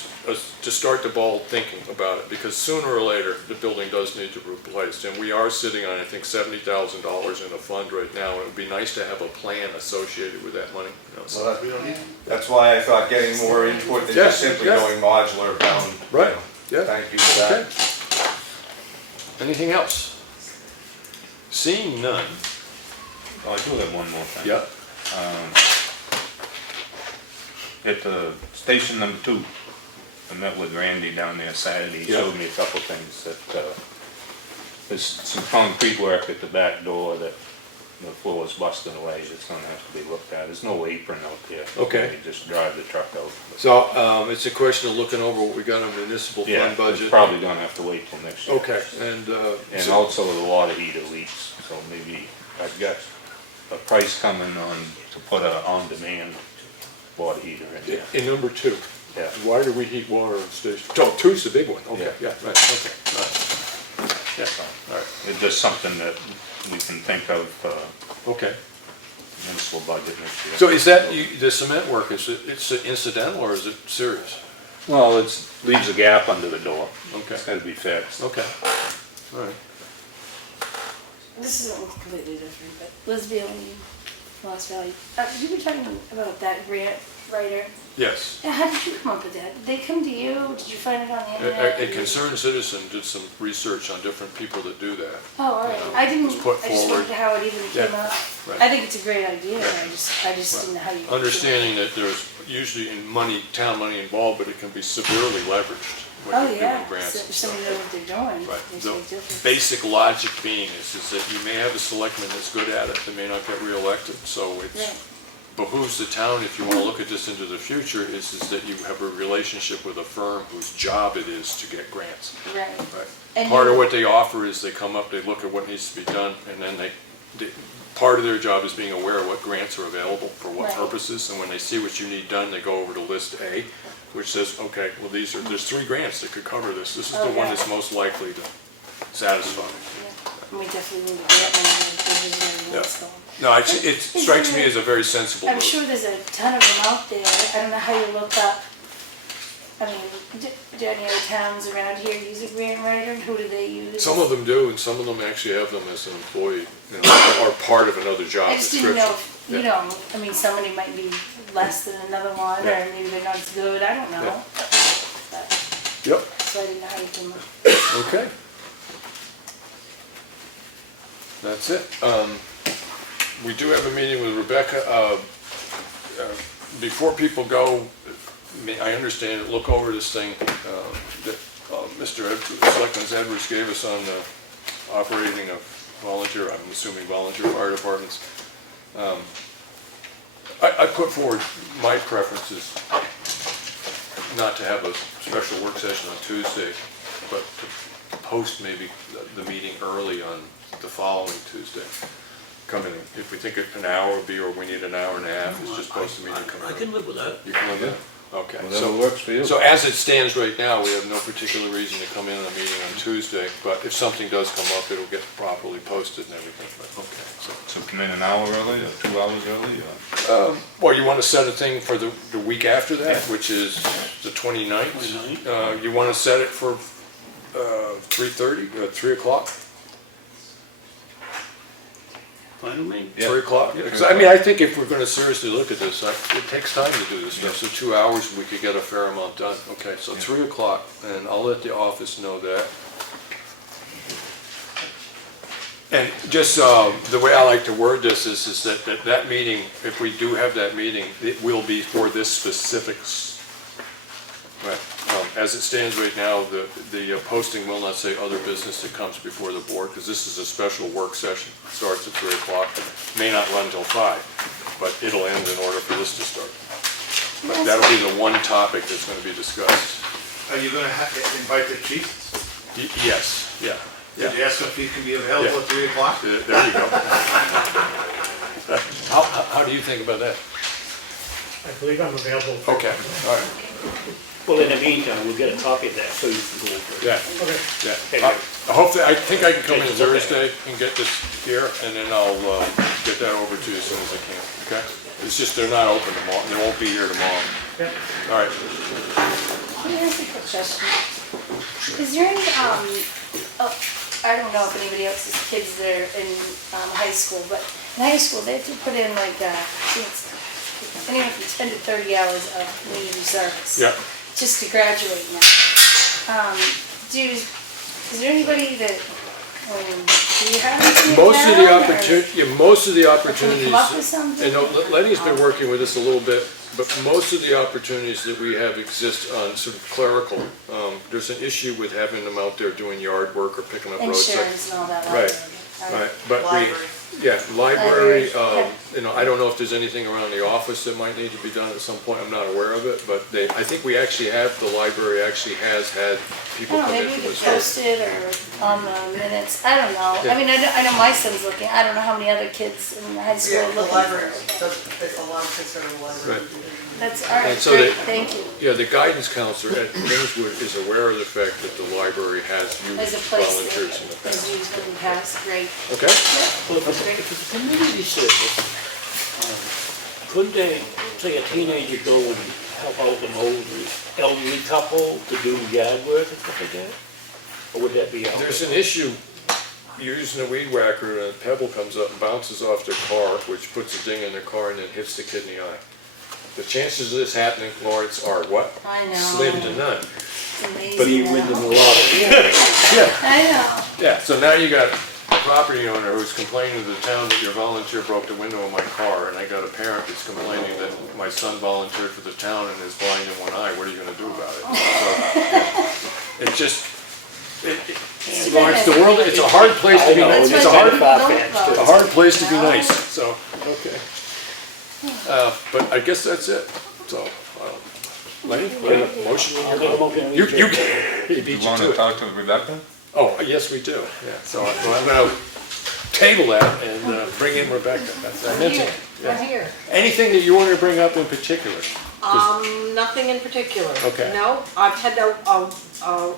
to start the ball thinking about it, because sooner or later, the building does need to be replaced, and we are sitting on, I think, $70,000 in a fund right now, and it would be nice to have a plan associated with that money. You know, so- Well, that's why I thought getting more input than just Yeah, simply yeah. going modular down. you Right, know. yeah. Thank you for Okay. that. Anything else? Seeing none. Oh, I do have one more thing. Yeah. At station number 2, I met with Randy down there Saturday. He Yeah. showed me a couple things that, there's some concrete work at the back door that the floor is busting away. It's gonna have to be looked at. There's no apron out there. Okay. You just drive the truck out. So, it's a question of looking over what we got on municipal Yeah, fund budget. it's probably gonna have to wait till next year. Okay, and, And so- also the water heater leaks, so maybe I've got a price coming on to put a on-demand water heater in there. in number 2. Yeah. Why do we heat water on station? Oh, 2's the big one, okay, Yeah. yeah, right, okay, all right. Yeah, all right, It's just something that we can think of, okay. municipal budget next year. So is that, the cement work, it's incidental or is it serious? Well, leaves a gap under the door. Okay, It's gotta be fixed. okay, all right. This is completely different, but Lisbon, Lost Valley, you were talking about that grant writer. Yes, Yeah, how did you come up with that? Did they come to you? Did you find it on the internet? a concerned citizen did some research on different people that do that. Oh, all right. I didn't, was put I just forward. wondered how it even came Yeah, up. right. I think it's a great idea, I just didn't know how you. Understanding that there's usually town money involved, but it can be severely leveraged when Oh, you're yeah, doing grants. so if somebody knows what they're doing, Right. makes a The big difference. basic logic being is that you may have a selectman that's good at it, that may not get reelected, so Right. it's behooves the town, if you want to look at this into the future, is that you have a relationship with a firm whose job it is to get grants. Right. Right. And Part of you- what they offer is they come up, they look at what needs to be done, and then part of their job is being aware of what grants are available for what Right. purposes, and when they see what you need done, they go over to list A, which says, okay, well, there's 3 grants that could cover this. This is the one Okay. that's most likely to satisfy. Yeah. And we definitely need to get money in the bridges and everything Yeah. else going. No, it strikes me as a very sensible I'm move. sure there's a ton of them out there. I don't know how you look up, I mean, do any other towns around here use a grant writer? Who do they use? Some of them do, and some of them actually have them as an employee, or part of another job I just description. didn't know, if, you Yeah. know, I mean, somebody might be less than another one, Yeah. or maybe they're not as good, I don't know. Yeah. But, Yep, so I didn't know how you came up. okay. That's it. We do have a meeting with Rebecca. Before people go, I understand, look over this thing that Mr. Selectman Edwards gave us on operating a volunteer, I'm assuming volunteer fire departments. I put forward my preferences not to have a special work session on Tuesday, but to post maybe the meeting early on the following Tuesday. Come in, if we think an hour would be, or we need an hour and a half, it's just post the meeting. I can live with that. You can live with it? Okay. Whatever works for you. So as it stands right now, we have no particular reason to come in on a meeting on Tuesday, but if something does come up, it'll get properly posted and everything, but, okay, so. So come in an hour early or 2 hours early or? Well, you want to set a thing for the week after that, Yeah. which is the 29th? 29th. You want to set it for 3:30, 3 o'clock? Fine with me. Yeah. 3 o'clock? Yeah, 'cause I mean, I think if we're gonna seriously look at this, it takes time to do this stuff, so 2 hours, we could get a fair amount done. Okay, so 3 o'clock, and I'll let the office know that. And just, the way I like to word this is that meeting, if we do have that meeting, it will be for this specifics. Right, as it stands right now, the posting will not say other business that comes before the board, because this is a special work session. It starts at 3 o'clock, may not run till 5, but it'll end in order for this to start. But that'll be the one topic that's gonna be discussed. Are you gonna invite the chief? Yes, yeah, Did you yeah, ask him if he can be available Yeah. at 3 o'clock? there you go. How do you think about that? I believe I'm available. Okay, all right, Well, in the meantime, we'll get a copy of that so you can go over it. yeah. Okay. Yeah, I think I can come in Thursday and get this here, and then I'll get that over to you as soon as I can, okay? It's just they're not open tomorrow, they won't be here tomorrow. Yeah. All right, Let me ask you a quick question. Is there any, I don't know if anybody else's kids that are in high school, but in high school, they have to put in like, I think it's anywhere from 10 to 30 hours of community service. yeah. Just to graduate now. Is there anybody that, do you have anything in Most of the town, or- most of the Can we opportunities, come up with something? and Lenny's been working with us a little bit, but most of the opportunities that we have exist on sort of clerical. There's an issue with having them out there doing yard work or picking up roadside. Insurance and all that. Right, right, but library, Library. I don't know if there's anything around the office that might need to be done at some point, I'm not aware of it, but I think we actually have, the library actually has had people I don't come know, in maybe from you the could post it or on the minutes, I don't know. I mean, I know my son's looking, I don't know how many other kids in high school Yeah, are the looking. library, a lot of kids are in the library. Right. That's, all right, And so great, they- thank you. Yeah, the guidance counselor at Kingswood is aware of the fact that the library has As used a place volunteers in the that past. is used in the past, great. Okay? Well, if it's a community service, couldn't they, say, a teenager go and help out an elderly couple to do yard work and stuff like that? Or would that be out? There's an issue, you're using a weed whacker and a pebble comes up and bounces off their car, which puts a ding in their car and then hits the kid in the eye. The chances of this happening, Lawrence, are what? I know. Slim to none. It's amazing. But he win them a lottery. Yeah. I know. Yeah, so now you got a property owner who's complaining to the town that your volunteer broke the window of my car, and I got a parent that's complaining that my son volunteered for the town and is blind in one eye, what are you gonna do about it? So, yeah, it's just, Lawrence, the world, it's a hard place to be, I know, it's That's a why hard, people don't it's a vote. hard place to be nice, so, okay. But I guess that's it, so, Lenny, motion in I'll your make a motion. You he You beat you want to to it. talk to Rebecca? Oh, yes, we do, yeah, so I'm gonna table that and bring in Rebecca. I meant to- yeah. I'm here. Anything that you want to bring up in particular? Nothing in particular. Okay. No, I've had a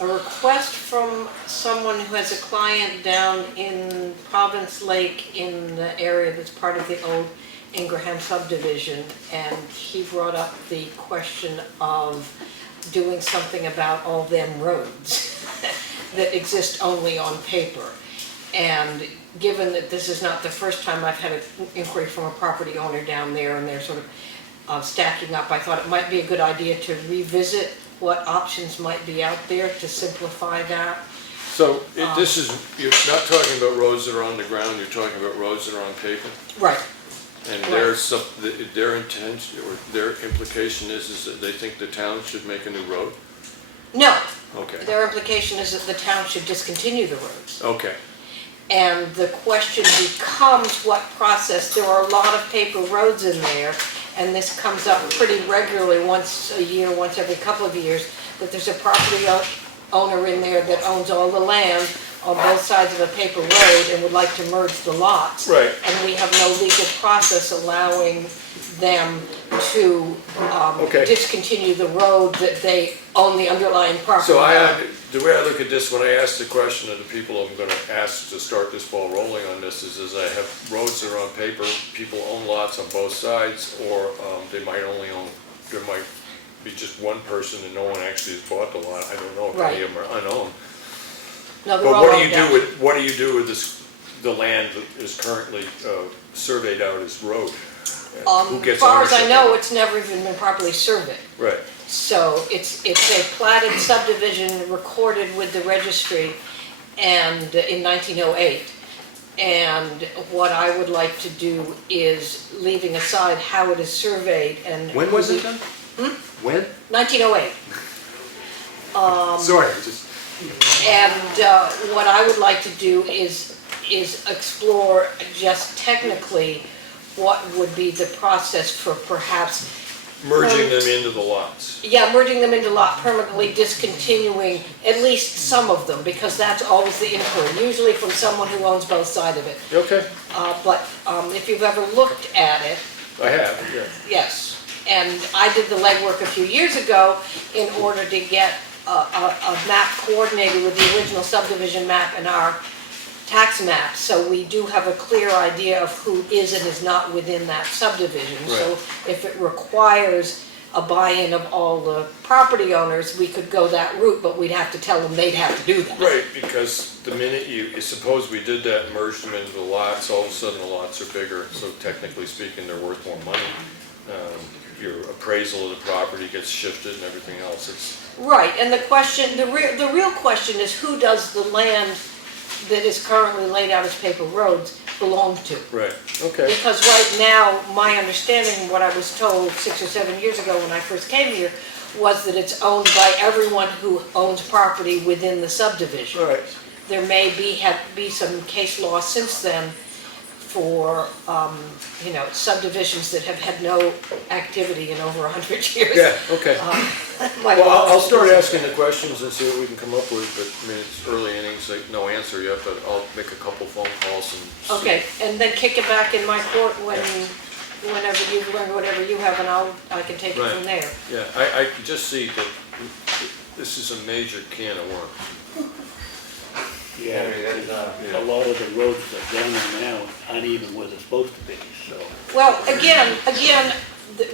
request from someone who has a client down in Province Lake in the area that's part of the old Ingraham subdivision, and he brought up the question of doing something about all them roads that exist only on paper. And given that this is not the first time I've had an inquiry from a property owner down there and they're sort of stacking up, I thought it might be a good idea to revisit what options might be out there to simplify that. So this is, you're not talking about roads that are on the ground, you're talking about roads that are on paper? Right. And Right. their intention, or their implication is that they think the town should make a new road? No, Okay, their implication is that the town should discontinue the roads. okay, And the question becomes what process, there are a lot of paper roads in there, and this comes up pretty regularly, once a year, once every couple of years, that there's a property owner in there that owns all the land on both sides of a paper road and would like to merge the lots. Right. And we have no legal process allowing them to Okay. discontinue the road that they own the underlying property. so on. the way I look at this, when I ask the question of the people I'm gonna ask to start this ball rolling on this, is I have roads that are on paper, people own lots on both sides, or they might only own, there might be just one person and no one actually has bought the lot, I don't know if any of them are unowned. No, they're But all what do owned you down. do with, what do you do with this, the land that is currently surveyed out as road? And who As gets far as I ownership? know, it's never even been properly surveyed. Right, So it's a platted subdivision recorded with the registry and in 1908. And what I would like to do is, leaving aside how it is surveyed and. when was it done? When? 1908. Sorry, just. And what I would like to do is explore just technically what would be the process for perhaps, Merging them into the lots. yeah, merging them into lot, permanently discontinuing at least some of them, because that's always the inquiry, usually from someone who owns both sides of it. Okay, But if you've ever looked at it, I have, yeah. yes. And I did the legwork a few years ago in order to get a map coordinated with the original subdivision map and our tax map. So we do have a clear idea of who is and is not within that subdivision. So if it requires a buy-in of all the property owners, we could go that route, but we'd have to tell them they'd have to do that. Right, because the minute suppose we did that and merged them into the lots, all of a sudden the lots are bigger, so technically speaking, they're worth more money. Your appraisal of the property gets shifted and everything else, Right, and the real question is, who does the land that is currently laid out as paper roads belong to? right, okay. Because right now, my understanding, what I was told 6 or 7 years ago when I first came here, was that it's owned by everyone who owns property within the subdivision. Right. There may be some case law since then for, subdivisions that have had no activity in over 100 years. Yeah, okay. My Well, law I'll is- start asking the questions and see what we can come up with, but, I mean, it's early innings, like, no answer yet, but I'll make a couple phone calls and see. Okay, and then kick it back in my court whenever you've learned whatever you have, and I can take it Right. from there. Yeah, I can just see that this is a major can of worms. Yeah, a lot of the roads that are down there now aren't even where they're supposed to be, so. Well, again,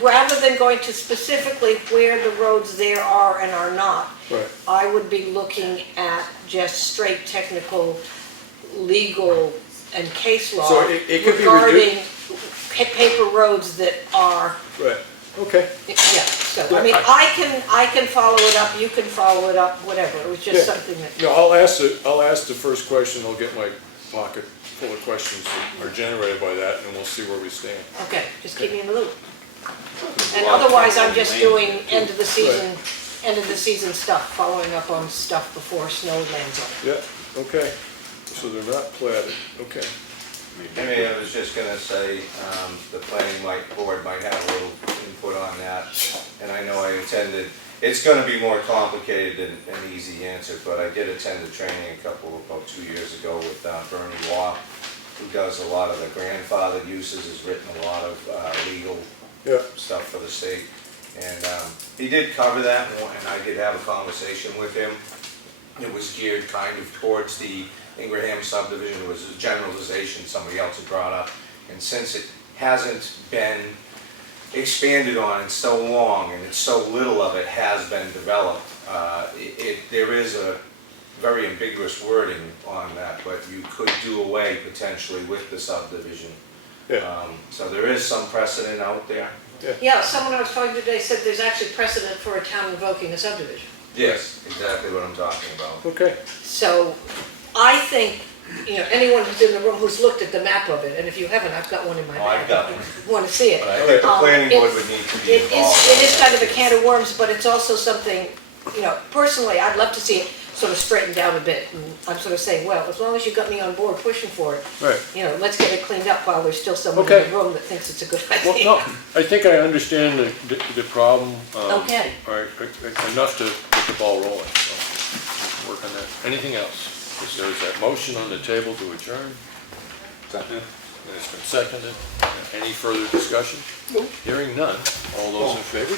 rather than going to specifically where the roads there are and are not, Right. I would be looking at just straight technical, legal, and case law So it could be regarding paper roads that are, Right, okay. yeah, so, I mean, I can follow it up, you can follow it up, whatever, it was Yeah. just something that. No, I'll ask the first question, I'll get my pocket full of questions that are generated by that, and we'll see where we stand. Okay, just keep me in the loop. And otherwise, I'm just doing end of the season stuff, following up on stuff before snow lands on it. Yeah, okay. So they're not platted, okay. I was just gonna say, the planning board might have a little input on that, and I know I attended, it's gonna be more complicated than an easy answer, but I did attend a training about 2 years ago with Bernie Law, who does a lot of the grandfathered uses, has written a lot of legal Yeah, stuff for the state, and he did cover that, and I did have a conversation with him. It was geared kind of towards the Effingham subdivision. It was a generalization somebody else had brought up, and since it hasn't been expanded on in so long, and it's so little of it has been developed, there is a very ambiguous wording on that, but you could do away potentially with the subdivision. yeah. So there is some precedent out there. Yeah, someone I was talking to today said there's actually precedent for a town revoking a subdivision. Yes, exactly what I'm talking about. Okay, So I think, anyone who's in the room who's looked at the map of it, and if you haven't, I've got one in my Oh, I've bag. got one. Want to see it. But I think the planning board It's- would need to be It involved. is kind of a can of worms, but it's also something, personally, I'd love to see it sort of straightened out a bit. And I'm sort of saying, well, as long as you got me on board pushing for it, right. let's get it cleaned up while there's still someone in Okay. the room that thinks it's a good Well, idea. no, I think I understand the problem. Okay. All right, enough to get the ball rolling, so work on that. Anything else? Because there's that motion on the table to adjourn. And it's been seconded. Any further discussion? Hearing none. All those in favor?